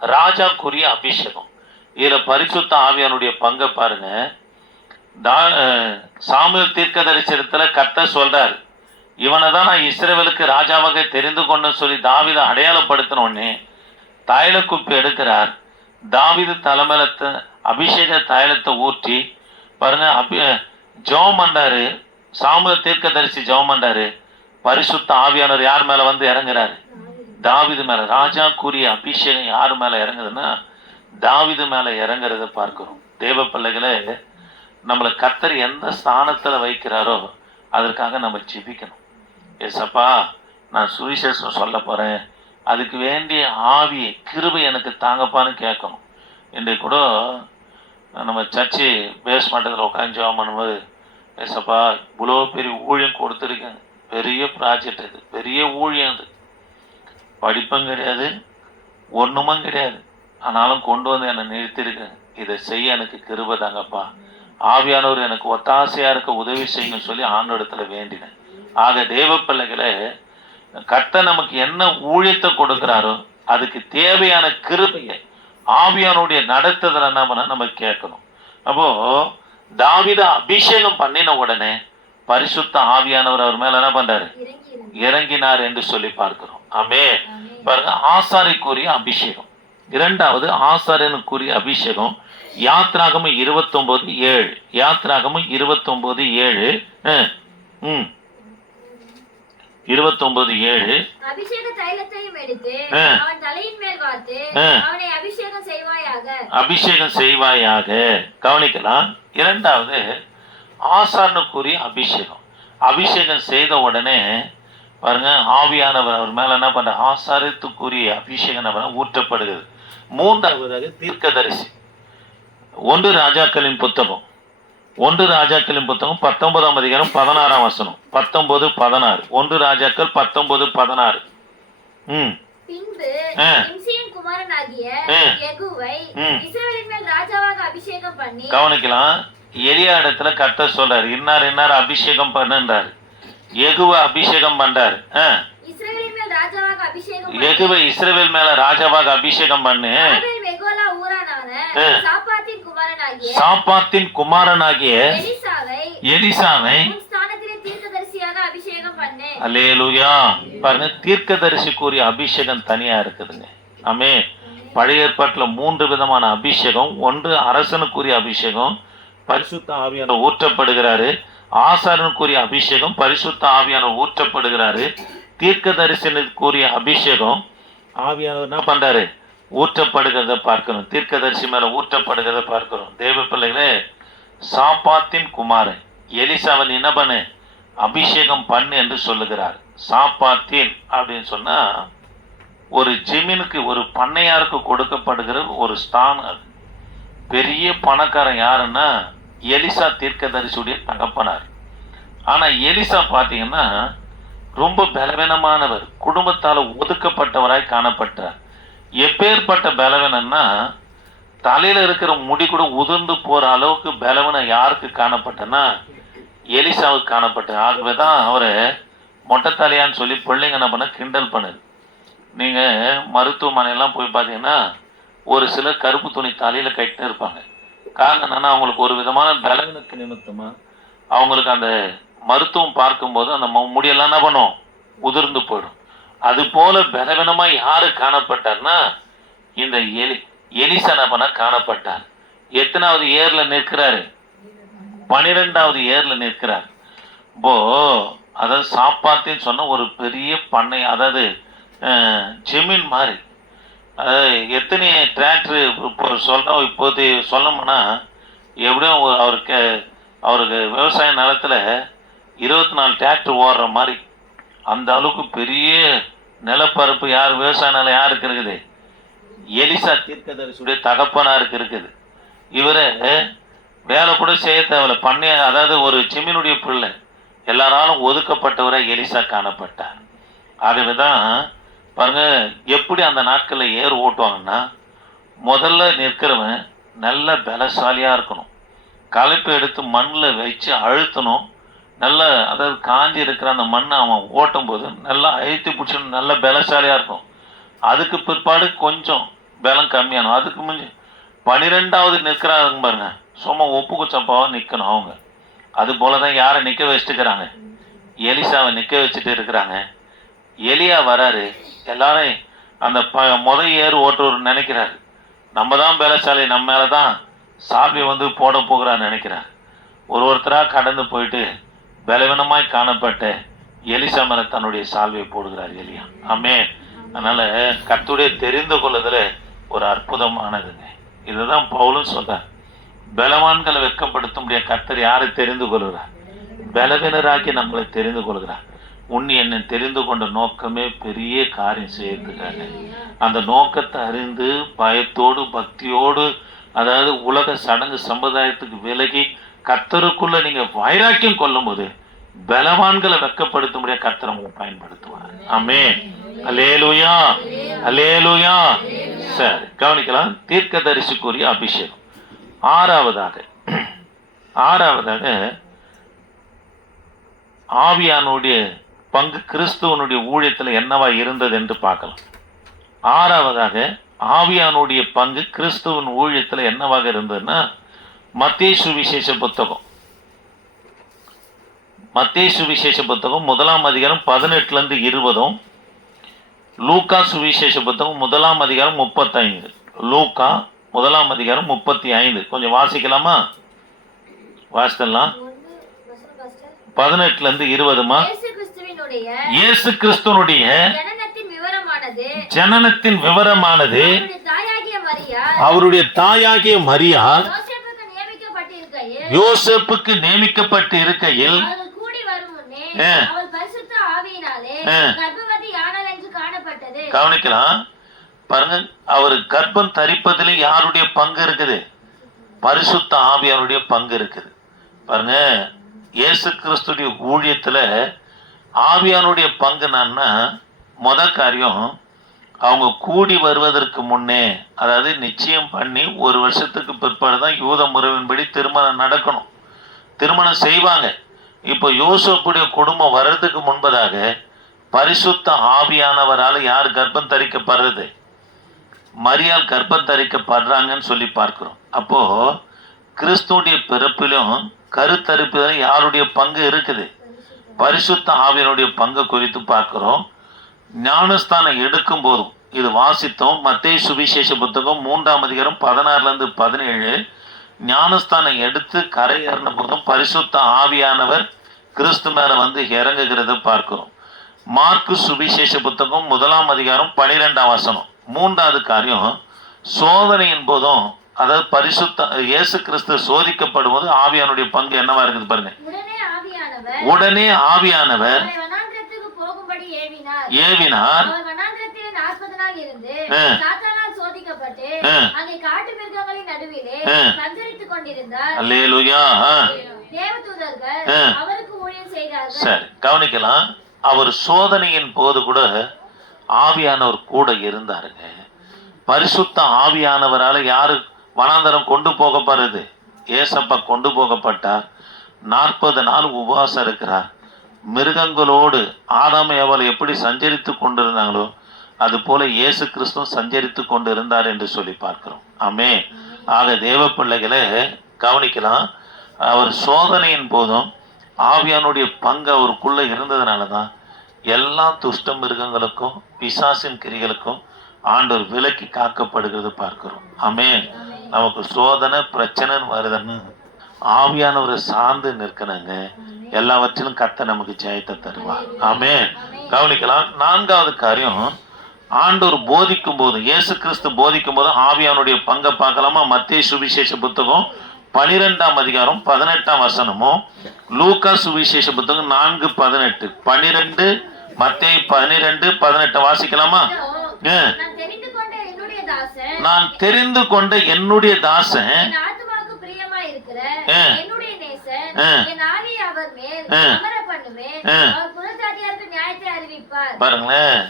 ராஜாக்குரிய அபிஷேகம். இதுல பரிசுத்த ஆவியானுடைய பங்கை பாருங்க. சாமுவேல் தீர்க்கதரிசனத்துல கர்த்தர் சொல்றாரு, இவனை தான் நான் இஸ்ரவேலுக்கு ராஜாவாக தெரிந்து கொண்டேன்னு சொல்லி தாவீதை அடையாளப்படுத்தினோடனே தைல குப்பி எடுக்கிறார். தாவீது தலைமையில அபிஷேக தைலத்தை ஊற்றி பாருங்க ஜெபம் பண்றாரு. சாமுவேல் தீர்க்கதரிசி ஜெபம் பண்றாரு, பரிசுத்த ஆவியானவர் யார் மேல வந்து இறங்குறாரு? தாவீது மேல. ராஜா கூறிய அபிஷேகம் யார் மேல இறங்குதுன்னா தாவீது மேல இறங்குறத பார்க்கிறோம். தேவ பிள்ளைகளே, நம்மளை கர்த்தர் எந்த ஸ்தானத்துல வைக்கிறாரோ அதற்காக நம்ம ஜெபிக்கணும். ஏசப்பா, நான் சுவிசேஷம் சொல்ல போறேன், அதுக்கு வேண்டிய ஆவியை கிருபை எனக்கு தாங்கப்பான்னு கேட்கணும். இன்றைக்கு கூட நம்ம சர்ச்சு பேஸ்மெண்ட்டில் உட்காந்து ஜெபம் பண்ணும்போது, ஏசப்பா இவ்வளோ பெரிய ஊழியம் கொடுத்துருக்கேன், பெரிய ப்ராஜெக்ட், இது பெரிய ஊழியம், அது படிப்பும் கிடையாது ஒன்றுமும் கிடையாது, ஆனாலும் கொண்டு வந்து என்னை நிறுத்திருக்கேன், இதை செய்ய எனக்கு கிருபை தாங்கப்பா, ஆவியானவர் எனக்கு ஒத்தாசையாக இருக்க உதவி செய்யணும்னு சொல்லி ஆண்டவரிடத்துல வேண்டினேன். ஆக தேவ பிள்ளைகளே, கர்த்தர் நமக்கு என்ன ஊழியத்தை கொடுக்கிறாரோ அதுக்கு தேவையான கிருபையை ஆவியானுடைய நடத்துதல் என்ன பண்ண நம்ம கேட்கணும். அப்போ தாவீதை அபிஷேகம் பண்ணின உடனே பரிசுத்த ஆவியானவர் அவர் மேல என்ன பண்றாரு? இறங்கினார் என்று சொல்லி பார்க்கிறோம். ஆமென். பாருங்க, ஆசாரிக்குரிய அபிஷேகம். இரண்டாவது ஆசாரியனுக்குரிய அபிஷேகம் யாத்ராகமம் 29:7. யாத்ராகமம் 29:7. 29:7. அபிஷேக தைலத்தையும் எடுத்து அவன் தலையின் மேல் வார்த்து அவனை அபிஷேகம் செய்வாயாக. அபிஷேகம் செய்வாயாக. கவனிக்கலாம். இரண்டாவது ஆசாரனுக்குரிய அபிஷேகம். அபிஷேகம் செய்த உடனே பாருங்க, ஆவியானவர் அவர் மேல என்ன பண்ற? ஆசாரத்துக்குரிய அபிஷேகம் ஊற்றப்படுகிறது. மூன்றாவதாக தீர்க்கதரிசி. 1 ராஜாக்களின் புத்தகம் 19ஆம் அதிகாரம் 16ஆம் வசனம். 19:16. 1 ராஜாக்கள் 19:16. பின்பு இம்சியின் குமாரனாகிய யெகூவை இஸ்ரவேலின் மேல் ராஜாவாக அபிஷேகம் பண்ணி. கவனிக்கலாம், எலியா இடத்துல கர்த்தர் சொல்றாரு, இன்னார் அபிஷேகம் பண்ணுன்றாரு. யெகூவை அபிஷேகம் பண்றாரு. இஸ்ரவேலின் மேல் ராஜாவாக அபிஷேகம் பண்ணி. யெகூவை இஸ்ரவேல் மேல ராஜாவாக அபிஷேகம் பண்ணு. சாப்பாத்தின் குமாரனாகிய எலிசாவை அல்லேலூயா. பாருங்க, தீர்க்கதரிசிக்குரிய அபிஷேகம் தனியா இருக்குதுங்க. ஆமே. பழைய ஏற்பாட்டுல 3 விதமான அபிஷேகம். ஒன்று அரசனுக்குரிய அபிஷேகம், பரிசுத்த ஆவியானவர் ஊற்றப்படுகிறாரு. ஆசாரனுக்குரிய அபிஷேகம், பரிசுத்த ஆவியானவர் ஊற்றப்படுகிறாரு. தீர்க்கதரிசனுக்குரிய அபிஷேகம், ஆவியானவர் என்ன பண்றாரு? ஊற்றப்படுகிறத பார்க்கிறோம். தீர்க்கதரிசி மேல ஊற்றப்படுகிறத பார்க்கிறோம். தேவ பிள்ளைகளே, சாப்பாத்தின் குமாரன் எலிசாவன் என்ன பண்ணு? அபிஷேகம் பண்ணு என்று சொல்லுகிறார். சாப்பாத்தின் அப்படின்னு சொன்னா ஒரு ஜெமீனுக்கு, ஒரு பண்ணையாருக்கு கொடுக்கப்படுகிற ஒரு ஸ்தானம். அது பெரிய பணக்காரன் யாருன்னா எலிசா தீர்க்கதரிசியுடைய தகப்பனார். ஆனா எலிசா பாத்தீங்கன்னா ரொம்ப பலவீனமானவர், குடும்பத்தால ஒதுக்கப்பட்டவராய் காணப்பட்டார். எப்பேற்பட்ட பலவீனம்னா தலையில இருக்கிற முடி கூட உதிர்ந்து போற அளவுக்கு பலவீனம் யாருக்கு காணப்பட்டனா? எலிசாவுக்கு காணப்பட்ட. ஆகவேதான் அவரை மொட்டை தலையான்னு சொல்லி பிள்ளைங்க என்ன பண்ண கிண்டல் பண்ணுது. நீங்க மருத்துவமனையெல்லாம் போய் பார்த்தீங்கன்னா ஒரு சிலர் கருப்பு துணி தலையில கட்டிட்டு இருப்பாங்க. காரணம் என்னன்னா, அவங்களுக்கு ஒரு விதமான பலவீனத்து நிமித்தமா அவங்களுக்கு அந்த மருத்துவம் பார்க்கும்போது அந்த முடியெல்லாம் என்ன பண்ணும்? உதிர்ந்து போயிடும். அது போல பலவீனமா யாரு காணப்பட்டார்னா இந்த எலிசா என்ன பண்ண காணப்பட்டார். எத்தனாவது ஏர்ல நிற்கிறாரு? 12வது ஏர்ல நிற்கிறார். இப்போ அதாவது சாப்பாத்தின்னு சொன்ன ஒரு பெரிய பண்ணை, அதாவது ஜெமீன் மாதிரி. அதாவது எத்தனை டிராக்டர் இப்போ இப்போது சொல்லணும்னா எப்படியும் அவருக்கு விவசாய நிலத்துல 24 டிராக்டர் ஓடுற மாதிரி அந்த அளவுக்கு பெரிய நிலப்பரப்பு. யார் விவசாய நிலம் யாருக்கு இருக்குது? எலிசா தீர்க்கதரிசியுடைய தகப்பனாருக்கு இருக்குது. இவரை வேலை கூட செய்ய தேவையில்ல, பண்ணை, அதாவது ஒரு ஜெமீனுடைய பிள்ளை, எல்லாராலும் ஒதுக்கப்பட்டவரை எலிசா காணப்பட்டார். ஆகவேதான் பாருங்க, எப்படி அந்த நாட்களில் ஏர் ஓட்டுவாங்கன்னா முதல்ல நிற்கிறவன் நல்ல பலசாலியா இருக்கணும். களைப்பு எடுத்து மண்ணில் வச்சு அழுத்தணும். நல்ல, அதாவது காஞ்சி இருக்கிற அந்த மண்ணை அவன் ஓட்டும் போது நல்லா அழுத்தி பிடிச்சணும், நல்ல பலசாலியா இருக்கும். அதுக்கு பிற்பாடு கொஞ்சம் பலம் கம்மியானும். அதுக்கு முன்னாடி 12வது நிற்கிறாங்க பாருங்க, சும்மா ஒப்பு குச்சப்பாவா நிற்கணும் அவங்க. அது போலதான் யாரை நிற்க வச்சுட்டுக்கிறாங்க? எலிசாவை நிற்க வச்சுட்டு இருக்கிறாங்க. எலியா வராரு, எல்லாரும் அந்த முதல் ஏறு ஓட்டுவர் நினைக்கிறாரு நம்ம தான் பலசாலி, நம்ம மேலதான் சாமி வந்து போட போகிறான்னு நினைக்கிறார். ஒருத்தரா கடந்து போயிட்டு பலவீனமாய் காணப்பட்ட எலிசா மேல தன்னுடைய சால்வை போடுகிறார் எலியா. ஆமென். அதனால கர்த்தருடைய தெரிந்து கொள்ளுதல ஒரு அற்புதமானதுங்க. இதுதான் பவுலும் சொல்றார். பலவான்களை வெட்கப்படுத்த முடிய கர்த்தர் யாரை தெரிந்து கொள்கிறார்? பலவீனராக்கி நம்மளை தெரிந்து கொள்கிறார். உன்னை என்னை தெரிந்து கொண்ட நோக்கமே பெரிய காரியம் செய்யறதுக்காக. அந்த நோக்கத்தை அறிந்து பயத்தோடு பக்தியோடு, அதாவது உலக சடங்கு சம்பிரதாயத்துக்கு விலகி கர்த்தருக்குள்ள நீங்க வைராக்கியம் கொள்ளும் போது பலவான்களை வெட்கப்படுத்த முடிய கர்த்தர் உங்களை பயன்படுத்துவார். ஆமென். அல்லேலூயா, அல்லேலூயா. சரி, கவனிக்கலாம். தீர்க்கதரிசிக்குரிய அபிஷேகம். ஆறாவதாக ஆவியானுடைய பங்கு கிறிஸ்துவனுடைய ஊழியத்தில் என்னவா இருந்தது என்று பார்க்கலாம். ஆறாவதாக ஆவியானுடைய பங்கு கிறிஸ்துவன் ஊழியத்தில் என்னவாக இருந்ததுன்னா, மத்தேயு சுவிசேஷ புத்தகம் 1ஆம் அதிகாரம் 18 20, லூக்கா சுவிசேஷ புத்தகம் 1ஆம் அதிகாரம் 35. லூக்கா 1ஆம் அதிகாரம் 35. கொஞ்சம் வாசிக்கலாமா? வாசித்தலாம். 18 20மா. இயேசு கிறிஸ்துவனுடைய ஜனனத்தின் விவரமானது அவருடைய தாயாகிய மரியாள் யோசேப்புக்கு நியமிக்கப்பட்டு இருக்கையில் கவனிக்கலாம் பாருங்க. அவர் கர்ப்பம் தரிப்பதில் யாருடைய பங்கு இருக்குது? பரிசுத்த ஆவியாருடைய பங்கு இருக்குது. பாருங்க, இயேசு கிறிஸ்துடைய ஊழியத்துல ஆவியானுடைய பங்கு என்னன்னா, முதல் காரியம் அவங்க கூடி வருவதற்கு முன்னே, அதாவது நிச்சயம் பண்ணி 1 வருஷத்துக்கு பிற்பாடுதான் யூத முறையின்படி திருமணம் நடக்கணும், திருமணம் செய்வாங்க. இப்போ யோசேப்புடைய குடும்பம் வர்றதுக்கு முன்பதாக பரிசுத்த ஆவியானவரால் யார் கர்ப்பம் தரிக்கப்படுறது? மரியாள் கர்ப்பம் தரிக்கப்படுறாங்கன்னு சொல்லி பார்க்கிறோம். அப்போ கிறிஸ்துடைய பிறப்பிலும் கருத்தரிப்பிலும் யாருடைய பங்கு இருக்குது? பரிசுத்த ஆவியனுடைய பங்கு குறித்து பார்க்கிறோம். ஞானஸ்தானம் எடுக்கும் போதும் இது வாசித்தோம். மத்தேயு சுவிசேஷ புத்தகம் 3ஆம் அதிகாரம் 16 17. ஞானஸ்தானம் எடுத்து கரையேறின போதும் பரிசுத்த ஆவியானவர் கிறிஸ்து மேல வந்து இறங்குகிறத பார்க்கிறோம். மார்க்கு சுவிசேஷ புத்தகம் 1ஆம் அதிகாரம் 12ஆம் வசனம். 3வது காரியம், சோதனையின் போதும், அதாவது பரிசுத்த இயேசு கிறிஸ்து சோதிக்கப்படும் போது ஆவியானுடைய பங்கு என்னவா இருக்குது பாருங்க. உடனே ஆவியானவர் ஏவினார். சரி, கவனிக்கலாம். அவர் சோதனையின் போது கூட ஆவியானவர் கூட இருந்தாருங்க. பரிசுத்த ஆவியானவரால் யாரு வனாந்தரம் கொண்டு போகப்படுறது? ஏசப்பா கொண்டு போகப்பட்டார். 40 நாள் உபவாசம் இருக்கிறார். மிருகங்களோடு ஆதாம் ஏவாள் எப்படி சஞ்சரித்து கொண்டிருந்தாங்களோ அது போல இயேசு கிறிஸ்து சஞ்சரித்து கொண்டு இருந்தார் என்று சொல்லி பார்க்கிறோம். ஆமென். ஆக தேவ பிள்ளைகளை கவனிக்கலாம். அவர் சோதனையின் போதும் ஆவியானுடைய பங்கு அவருக்குள்ள இருந்ததுனால தான் எல்லா துஷ்ட மிருகங்களுக்கும் பிசாசின் கிரிகளுக்கும் ஆண்டவர் விலக்கி காக்கப்படுகிறது பார்க்கிறோம். ஆமென். நமக்கு சோதனை பிரச்சனைன்னு வருதுன்னு ஆவியானவரை சார்ந்து நிற்கணுங்க. எல்லாவற்றிலும் கர்த்தர் நமக்கு ஜெயத்தை தருவார். ஆமென். கவனிக்கலாம். 4வது காரியம், ஆண்டவர் போதிக்கும் போது, இயேசு கிறிஸ்து போதிக்கும் போது ஆவியானுடைய பங்கை பார்க்கலாமா? மத்தேயு சுவிசேஷ புத்தகம் 12ஆம் அதிகாரம் 18ஆம் வசனமும், லூக்கா சுவிசேஷ புத்தகம் 4:18, 12, மத்தேயு 12:18 வாசிக்கலாமா? நான் தெரிந்து கொண்ட என்னுடைய தாசன் பாருங்களேன்.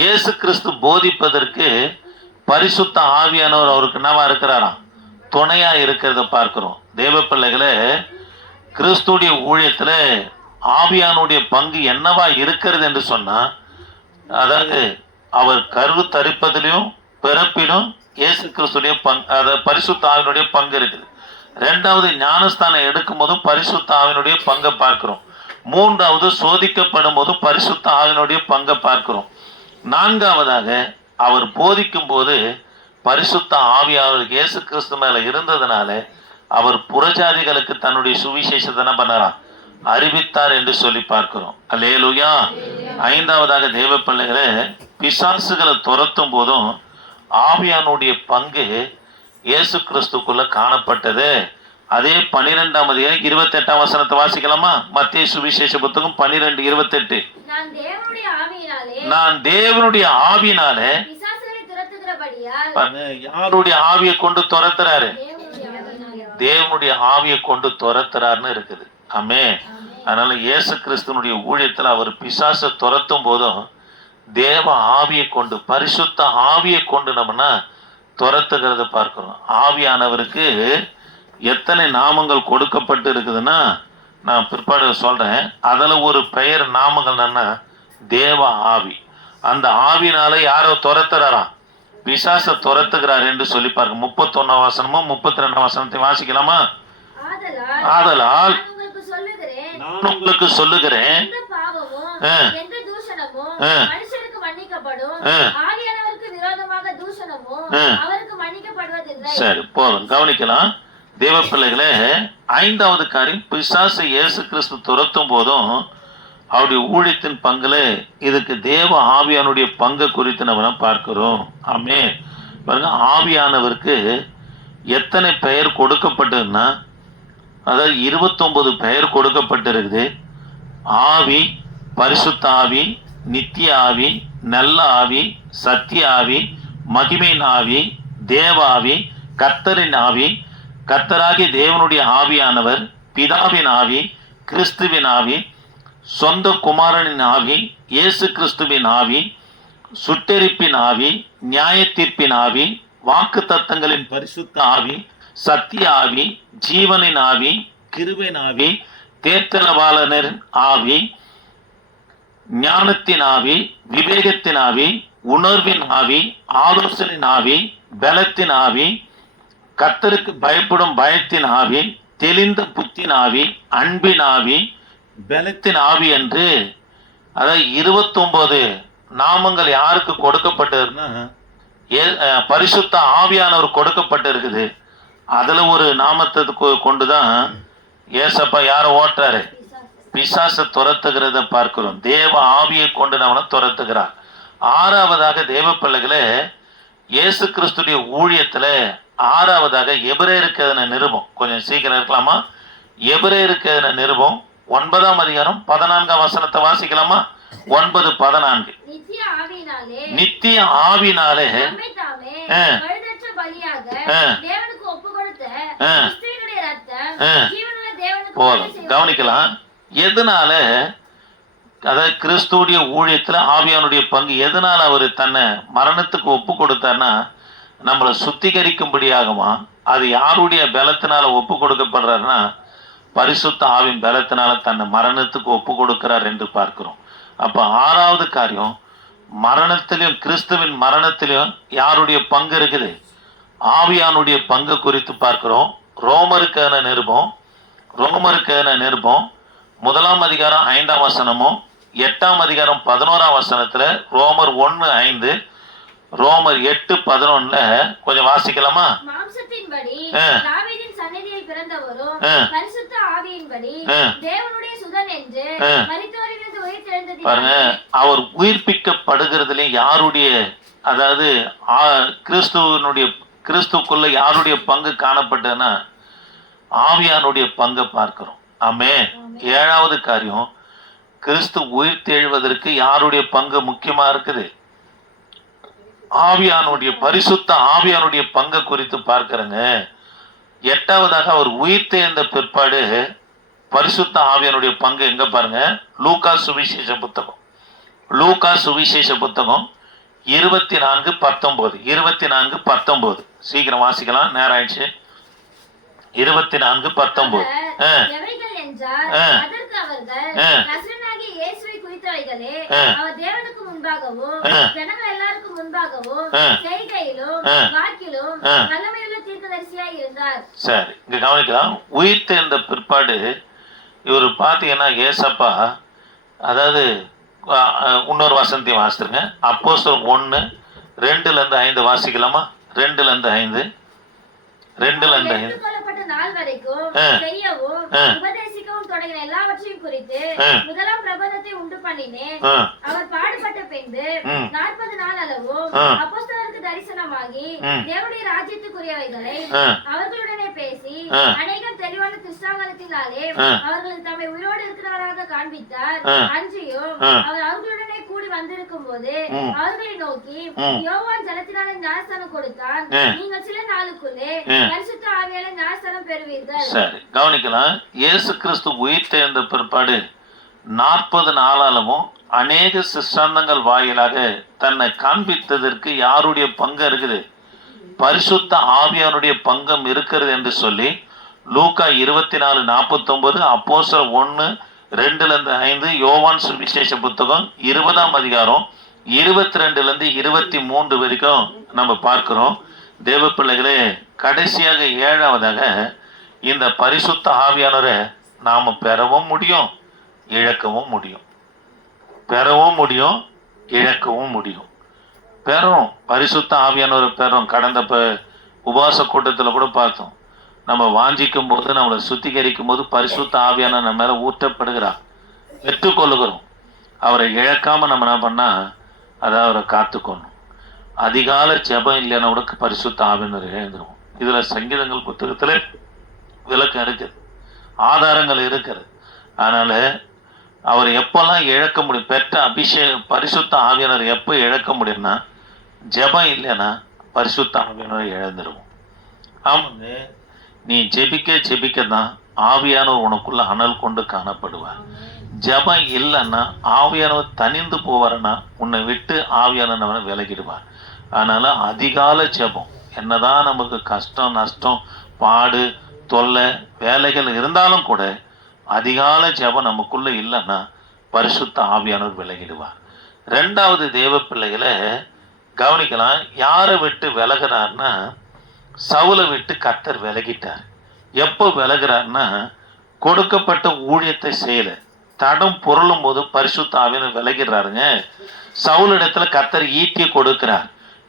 இயேசு கிறிஸ்து போதிப்பதற்கு பரிசுத்த ஆவியானவர் அவருக்கு என்னவா இருக்கிறாராம்? துணையா இருக்கிறத பார்க்கிறோம். தேவ பிள்ளைகளே, கிறிஸ்துடைய ஊழியத்துல ஆவியானுடைய பங்கு என்னவா இருக்கிறது என்று சொன்னா, அதாவது அவர் கரு தரிப்பதிலும் பிறப்பிலும் இயேசு கிறிஸ்துடைய பங்கு, அதாவது பரிசுத்த ஆவியினுடைய பங்கு இருக்குது. 2வது ஞானஸ்தானம் எடுக்கும் போதும் பரிசுத்த ஆவியினுடைய பங்கை பார்க்கிறோம். 3வது சோதிக்கப்படும் போதும் பரிசுத்த ஆவியினுடைய பங்கை பார்க்கிறோம். 4வதாக அவர் போதிக்கும் போது பரிசுத்த ஆவியானவர் இயேசு கிறிஸ்து மேல இருந்ததுனால அவர் புறஜாதிகளுக்கு தன்னுடைய சுவிசேஷத்தை என்ன பண்ணாராம்? அறிவித்தார் என்று சொல்லி பார்க்கிறோம். அல்லேலூயா. ஐந்தாவதாக தேவ பிள்ளைகளே, பிசாசுகளை துரத்தும் போதும் ஆவியானுடைய பங்கு இயேசு கிறிஸ்துக்குள்ள காணப்பட்டது. அதே 12ஆம் அதிகாரம் 28ஆம் வசனத்தை வாசிக்கலாமா? மத்தேயு சுவிசேஷ புத்தகம் 12:28. நான் தேவனுடைய ஆவியினாலே யாருடைய ஆவியை கொண்டு துரத்துறாரு? தேவனுடைய ஆவியை கொண்டு துரத்துறாருன்னு இருக்குது. ஆமே. அதனால இயேசு கிறிஸ்துவனுடைய ஊழியத்துல அவர் பிசாசை துரத்தும் போதும் தேவ ஆவியை கொண்டு, பரிசுத்த ஆவியை கொண்டு நம்மனா துரத்துகிறத பார்க்கிறோம். ஆவியானவருக்கு எத்தனை நாமங்கள் கொடுக்கப்பட்டு இருக்குதுன்னா நான் பிற்பாடு சொல்றேன். அதுல ஒரு பெயர் நாமங்கள் என்னன்னா தேவ ஆவி. அந்த ஆவினால யாரோ துரத்துறாராம்? பிசாசை துரத்துகிறார் என்று சொல்லி பாருங்க. 31ஆம் வசனமும் 32ஆம் வசனத்தை வாசிக்கலாமா? ஆதலால் நான் உங்களுக்கு சொல்லுகிறேன், சரி போதும், கவனிக்கலாம் தேவ பிள்ளைகளே. ஐந்தாவது காரியம், பிசாசு இயேசு கிறிஸ்து துரத்தும் போதும் அவருடைய ஊழியத்தின் பங்குல இதுக்கு தேவ ஆவியானுடைய பங்கு குறித்து நம்ம பார்க்கிறோம். ஆமே. பாருங்க, ஆவியானவருக்கு எத்தனை பெயர் கொடுக்கப்பட்டதுன்னா, அதாவது 29 பெயர் கொடுக்கப்பட்டிருக்குது. ஆவி, பரிசுத்த ஆவி, நித்திய ஆவி, நல்ல ஆவி, சத்திய ஆவி, மகிமையின் ஆவி, தேவ ஆவி, கர்த்தரின் ஆவி, கர்த்தராகிய தேவனுடைய ஆவியானவர், பிதாவின் ஆவி, கிறிஸ்துவின் ஆவி, சொந்த குமாரனின் ஆவி, இயேசு கிறிஸ்துவின் ஆவி, சுட்டெரிப்பின் ஆவி, நியாய தீர்ப்பின் ஆவி, வாக்கு தத்தங்களின் பரிசுத்த ஆவி, சத்திய ஆவி, ஜீவனின் ஆவி, கிருபையின் ஆவி, தேர்தலவாளரின் ஆவி, ஞானத்தின் ஆவி, விவேகத்தின் ஆவி, உணர்வின் ஆவி, ஆலோசனின் ஆவி, பலத்தின் ஆவி, கர்த்தருக்கு பயப்படும் பயத்தின் ஆவி, தெளிந்த புத்தின் ஆவி, அன்பின் ஆவி, பலத்தின் ஆவி என்று, அதாவது 29 நாமங்கள் யாருக்கு கொடுக்கப்பட்டதுன்னா பரிசுத்த ஆவியானவர் கொடுக்கப்பட்டு இருக்குது. அதுல ஒரு நாமத்தை கொண்டுதான் ஏசப்பா யாரை ஓட்டுறாரு? பிசாசை துரத்துகிறத பார்க்கிறோம். தேவ ஆவியை கொண்டு நம்மளை துரத்துகிறார். ஆறாவதாக தேவ பிள்ளைகளே, இயேசு கிறிஸ்துடைய ஊழியத்துல ஆறாவதாக எபிரேயருக்கு எழுதின நிருபம், கொஞ்சம் சீக்கிரம் இருக்கலாமா? எபிரேயருக்கு எழுதின நிருபம் 9ஆம் அதிகாரம் 14ஆம் வசனத்தை வாசிக்கலாமா? 9:14. நித்திய ஆவினாலே போதும், கவனிக்கலாம். எதனால, அதாவது கிறிஸ்துடைய ஊழியத்துல ஆவியானுடைய பங்கு எதனால அவர் தன்னை மரணத்துக்கு ஒப்பு கொடுத்தார்னா நம்மளை சுத்திகரிக்கும்படியாகுமா? அது யாருடைய பலத்தினால ஒப்பு கொடுக்கப்படுறாருன்னா பரிசுத்த ஆவின் பலத்தினால தன்னை மரணத்துக்கு ஒப்பு கொடுக்கிறார் என்று பார்க்கிறோம். அப்ப ஆறாவது காரியம், மரணத்திலும் கிறிஸ்துவின் மரணத்திலும் யாருடைய பங்கு இருக்குது? ஆவியானுடைய பங்கு குறித்து பார்க்கிறோம். ரோமருக்கான நிருபம் 1ஆம் அதிகாரம் 5ஆம் வசனமும் 8ஆம் அதிகாரம் 11ஆம் வசனத்துல, ரோமர் 1:5, ரோமர் 8:11 கொஞ்சம் வாசிக்கலாமா? பாருங்க, அவர் உயிர்ப்பிக்கப்படுகிறதுல யாருடைய, அதாவது கிறிஸ்துக்குள்ள யாருடைய பங்கு காணப்பட்டதுன்னா ஆவியானுடைய பங்கை பார்க்கிறோம். ஆமே. ஏழாவது காரியம், கிறிஸ்து உயிர் தெழுவதற்கு யாருடைய பங்கு முக்கியமா இருக்குது? ஆவியானுடைய, பரிசுத்த ஆவியானுடைய பங்கை குறித்து பார்க்கிறேங்க. எட்டாவதாக அவர் உயிர் தெழுந்த பிற்பாடு பரிசுத்த ஆவியானுடைய பங்கு எங்க பாருங்க? லூக்கா சுவிசேஷ புத்தகம் 24:19 சீக்கிரம் வாசிக்கலாம், நேரம் ஆயிடுச்சு. 24:19. சரி, இங்க கவனிக்கலாம். உயிர் தெழுந்த பிற்பாடு இவர் பாத்தீங்கன்னா ஏசப்பா, அதாவது இன்னொரு வசனத்தையும் வாசித்துருங்க. அப்போஸ்தலர் 1:2-5 வாசிக்கலாமா? 2-5. அழிக்கவும் தொடங்கின எல்லாவற்றையும் குறித்து முதலாம் பிரபந்தத்தை உண்டு பண்ணினேன். அவர் பாடுபட்ட பின்பு 40 நாள் அளவும் அப்போஸ்தலருக்கு தரிசனமாகி தேவனுடைய ராஜ்யத்துக்குரியவைகளை அவர்களுடனே பேசி அநேகம் தெளிவான திருஷ்டாந்தத்தினாலே அவர்களுக்கு தம்மை உயிரோடு இருக்கிறவராக காண்பித்தார். அன்றியும் அவர் அவர்களுடனே கூடி வந்திருக்கும் போது அவர்களை நோக்கி, யோவான் ஜலத்தினாலே ஞானஸ்நானம் கொடுத்தான், நீங்கள் சில நாளுக்குள்ளே பரிசுத்த ஆவியாலே ஞானஸ்நானம் பெறுவீர்கள். சரி, கவனிக்கலாம். இயேசு கிறிஸ்து உயிர் தேர்ந்த பிற்பாடு 40 நாளாலும் அநேக சிஷ்டாந்தங்கள் வாயிலாக தன்னை காண்பித்ததற்கு யாருடைய பங்கு இருக்குது? பரிசுத்த ஆவியானுடைய பங்கம் இருக்கிறது என்று சொல்லி லூக்கா 24:49, அப்போஸ்தலர் 1:2-5, யோவான் சுவிசேஷ புத்தகம் 20ஆம் அதிகாரம் 22-23 வரைக்கும் நம்ம பார்க்கிறோம். தேவ பிள்ளைகளே, கடைசியாக 7வதாக இந்த பரிசுத்த ஆவியானவரை நாம பெறவும் முடியும், இழக்கவும் முடியும். பெறவும் முடியும், இழக்கவும் முடியும். பெறணும், பரிசுத்த ஆவியானவரை பெறணும். கடந்த உபவாச கூட்டத்தில் கூட பார்த்தோம். நம்ம வாஞ்சிக்கும் போது, நம்மளை சுத்திகரிக்கும் போது பரிசுத்த ஆவியான நம்ம மேல ஊற்றப்படுகிறார், பெற்றுக்கொள்ளுகிறோம். அவரை இழக்காம நம்ம என்ன பண்ணா அதை அவரை காத்துக்கொள்ளணும். அதிகால ஜெபம் இல்லைன்னா கூட பரிசுத்த ஆவியானவர் இழந்துருவோம். இதுல சங்கீதங்கள் புத்தகத்துல விளக்கம் இருக்குது, ஆதாரங்கள் இருக்கிறது. அதனால அவர் எப்பெல்லாம் இழக்க முடியும், பெற்ற பரிசுத்த ஆவியானவர் எப்போ இழக்க முடியும்னா, ஜெபம் இல்லைன்னா பரிசுத்த ஆவியானவர் இழந்துருவோம். ஆமாங்க, நீ ஜெபிக்க தான் ஆவியானவர் உனக்குள்ள அனல் கொண்டு காணப்படுவார். ஜெபம் இல்லைன்னா ஆவியானவர் தனிந்து போவார்னா உன்னை விட்டு ஆவியானவரை விலகிடுவார். அதனால அதிகால ஜெபம், என்னதான் நமக்கு கஷ்டம், நஷ்டம், பாடு, தொல்லை, வேலைகள் இருந்தாலும் கூட அதிகால ஜெபம் நமக்குள்ள இல்லைன்னா பரிசுத்த ஆவியானவர் விலகிடுவார். 2வது தேவ பிள்ளைகளை கவனிக்கலாம். யாரை விட்டு விலகிறார்னா, சவுலை விட்டு கர்த்தர் விலகிட்டார். எப்போ விலகிறார்னா, கொடுக்கப்பட்ட ஊழியத்தை செய்யல, தடம் பொருளும் போது பரிசுத்த ஆவியானவர் விலகிறாருங்க. சவுலிடத்துல கர்த்தர் ஈட்டியை கொடுக்கிறார்.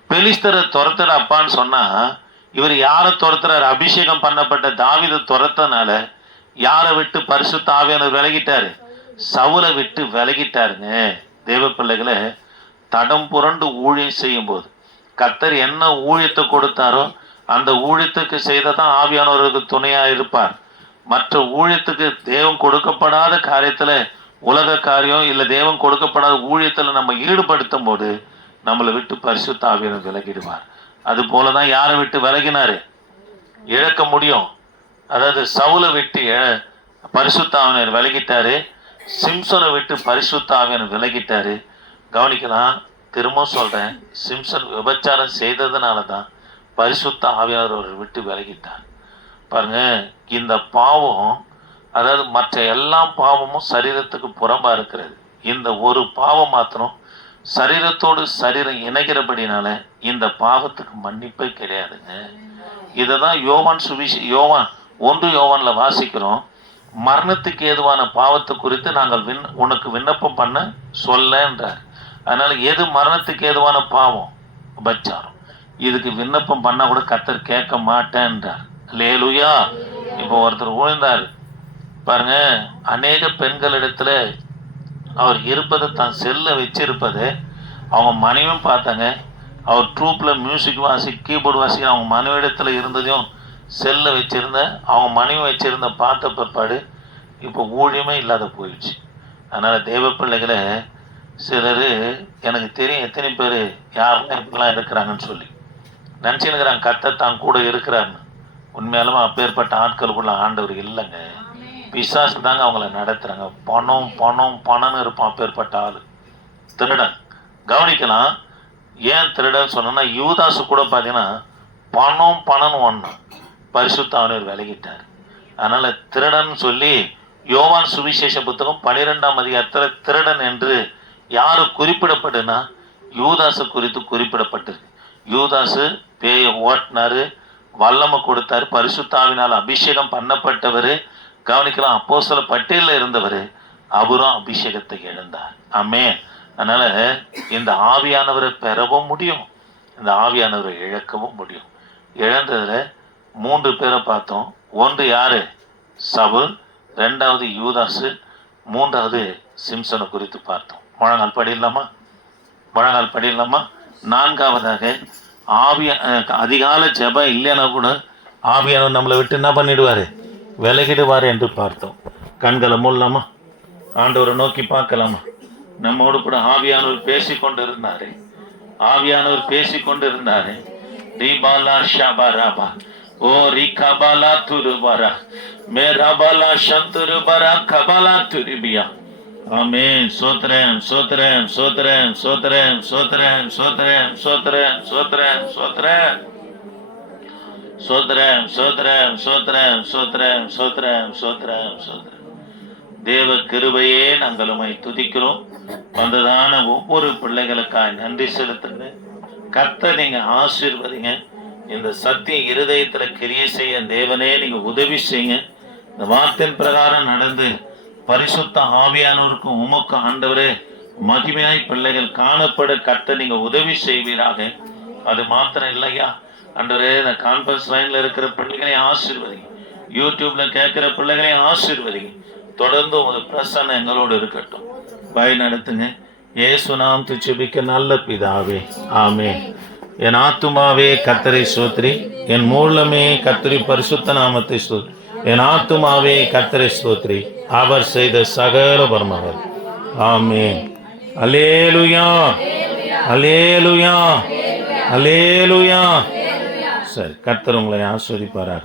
பெலிஸ்தரை துரத்துற அப்பான்னு சொன்னா, இவர் யாரை துரத்துறாரு? அபிஷேகம் பண்ணப்பட்ட தாவீதை துரத்தனால யாரை விட்டு பரிசுத்த ஆவியானவர் விலகிட்டாரு? சவுலை விட்டு விலகிட்டாருங்க. தேவ பிள்ளைகளை, தடம் புரண்டு ஊழியம் செய்யும் போது கர்த்தர் என்ன ஊழியத்தை கொடுத்தாரோ அந்த ஊழியத்துக்கு செய்ததான் ஆவியானவருக்கு துணையா இருப்பார். மற்ற ஊழியத்துக்கு தேவன் கொடுக்கப்படாத காரியத்துல, உலக காரியம் இல்ல தேவன் கொடுக்கப்படாத ஊழியத்துல நம்ம ஈடுபடுத்தும் போது நம்மளை விட்டு பரிசுத்த ஆவியானவர் விலகிடுவார். அது போலதான் யாரை விட்டு விலகினாரு? இழக்க முடியும். அதாவது சவுலை விட்டு பரிசுத்த ஆவியானவர் விலகிட்டாரு, சிம்சனை விட்டு பரிசுத்த ஆவியானவர் விலகிட்டாரு. கவனிக்கலாம், திரும்ப சொல்றேன், சிம்சன் விபச்சாரம் செய்ததுனால தான் பரிசுத்த ஆவியானவர் விட்டு விலகிட்டார். பாருங்க, இந்த பாவம், அதாவது மற்ற எல்லா பாவமும் சரீரத்துக்கு புறம்பா இருக்கிறது. இந்த ஒரு பாவம் மாத்திரம் சரீரத்தோடு சரீரம் இணைகிறபடினால இந்த பாவத்துக்கு மன்னிப்பே கிடையாதுங்க. இததான் யோவான் 1 யோவான்ல வாசிக்கிறோம். மரணத்துக்கு ஏதுவான பாவத்தை குறித்து நாங்கள் உனக்கு விண்ணப்பம் பண்ண சொல்லன்றார். அதனால எது மரணத்துக்கு ஏதுவான பாவம்? உபச்சாரம். இதுக்கு விண்ணப்பம் பண்ணா கூட கர்த்தர் கேட்க மாட்டேன்றார். அல்லேலூயா. இப்போ ஒருத்தர் விழுந்தார் பாருங்க, அநேக பெண்களிடத்துல அவர் இருப்பதை தான் செல்ல வச்சிருப்பது அவங்க மனைவியும் பார்த்தாங்க. அவர் ட்ரூப்ல மியூசிக் கீபோர்டு வாசிக்க அவங்க மனைவிடத்துல இருந்ததையும் செல்ல வச்சிருந்த அவங்க மனைவி வச்சிருந்த பார்த்த பிற்பாடு இப்போ ஊழியமே இல்லாத போயிடுச்சு. அதனால தேவ பிள்ளைகளை, சிலர் எனக்கு தெரியும் எத்தனை பேர் யாரெல்லாம் இப்படிலாம் இருக்கிறாங்கன்னு சொல்லி நினச்சினுக்கிறாங்க கர்த்தர் தான் கூட இருக்கிறாருன்னு. உண்மையாலுமே அப்பேற்பட்ட ஆட்களுக்குள்ள ஆண்டவர் இல்லைங்க, பிசாசு தாங்க அவங்கள நடத்துறாங்க. பணம் பணம் பணம்னு இருப்பான் அப்பேற்பட்ட ஆள். திருடன். கவனிக்கலாம், ஏன் திருடன் சொன்னா, யூதாசு கூட பார்த்தீங்கன்னா பணம் பணம்னு ஒன்று பரிசுத்த ஆவியானவர் விலகிட்டார். அதனால திருடன் சொல்லி யோவான் சுவிசேஷ புத்தகம் 12ஆம் அதிகாரத்தில் திருடன் என்று யாரு குறிப்பிடப்படுனா, யூதாசு குறித்து குறிப்பிடப்பட்டிருக்கு. யூதாசு பேயை ஓட்டினாரு, வல்லமை கொடுத்தாரு, பரிசுத்த ஆவியானவரால் அபிஷேகம் பண்ணப்பட்டவர். கவனிக்கலாம், அப்போஸ்தலர் பட்டியலில் இருந்தவர், அவரும் அபிஷேகத்தை இழந்தார். ஆமென். அதனால இந்த ஆவியானவரை பெறவும் முடியும், இந்த ஆவியானவரை இழக்கவும் முடியும். இழந்ததுல 3 பேரை பார்த்தோம். ஒன்று யாரு? சவுல், ரெண்டாவது யூதாசு, மூன்றாவது சிம்சனை குறித்து பார்த்தோம். முழங்கால் படிடலாமா? நான்காவதாக அதிகால ஜெபம் இல்லைன்னா கூட ஆவியானவர் நம்மளை விட்டு என்ன பண்ணிடுவார்? விலகிடுவார் என்று பார்த்தோம். கண்களை மூடலாமா? ஆண்டவரை நோக்கி பார்க்கலாமா? நம்மோடு கூட ஆவியானவர் பேசிக்கொண்டு இருந்தாரு. ரீபாலா ஷாபாராபா ஓ ரிகபாலா துருபாரா மேராபாலா சந்துருபாரா கபாலா துரிபியா. ஆமென். சோத்ரேம் சோத்ரேம் சோத்ரேம் சோத்ரேம் சோத்ரேம் சோத்ரேம் சோத்ரேம் சோத்ரேம் சோத்ரேம் சோத்ரேம் சோத்ரேம் சோத்ரேம் சோத்ரேம் சோத்ரேம் சோத்ரேம் சோத்ரேம். தேவ கிருபையே நாங்கள் உம்மை துதிக்கிறோம். வந்ததான ஒவ்வொரு பிள்ளைகளுக்காய் நன்றி செலுத்துங்க. கர்த்தர் நீங்க ஆசீர்வதிங்க. இந்த சத்திய இருதயத்துல கிரியை செய்ய தேவனே நீங்க உதவி செய்யுங்க. இந்த வார்த்தையின் பிரகாரம் நடந்து பரிசுத்த ஆவியானவருக்கு உமக்கு ஆண்டவரே மகிமையாய் பிள்ளைகள் காணப்பட கர்த்தர் நீங்க உதவி செய்வீராக. அது மாத்திரம் இல்லையா ஆண்டவரே, இந்த கான்ஃபரன்ஸ் லைன்ல இருக்கிற பிள்ளைகளை ஆசீர்வதிங்க. யூடியூப்ல கேட்கிற பிள்ளைகளை ஆசீர்வதிங்க. தொடர்ந்து உங்க பிரசன்னம் எங்களோடு இருக்கட்டும். வழி நடத்துங்க. இயேசு நாமத்தை ஜெபிக்க நல்ல பிதாவே, ஆமென். என் ஆத்துமாவே கர்த்தரை ஸ்தோத்திரி, என் மூலமே கர்த்தரி பரிசுத்த நாமத்தை ஸ்தோத்திரி. என் ஆத்துமாவே கர்த்தரை ஸ்தோத்திரி, அவர் செய்த சகல பரமகள். ஆமென். அல்லேலூயா, அல்லேலூயா, அல்லேலூயா. சரி, கர்த்தர் உங்களை ஆசீர்வதிப்பாராக.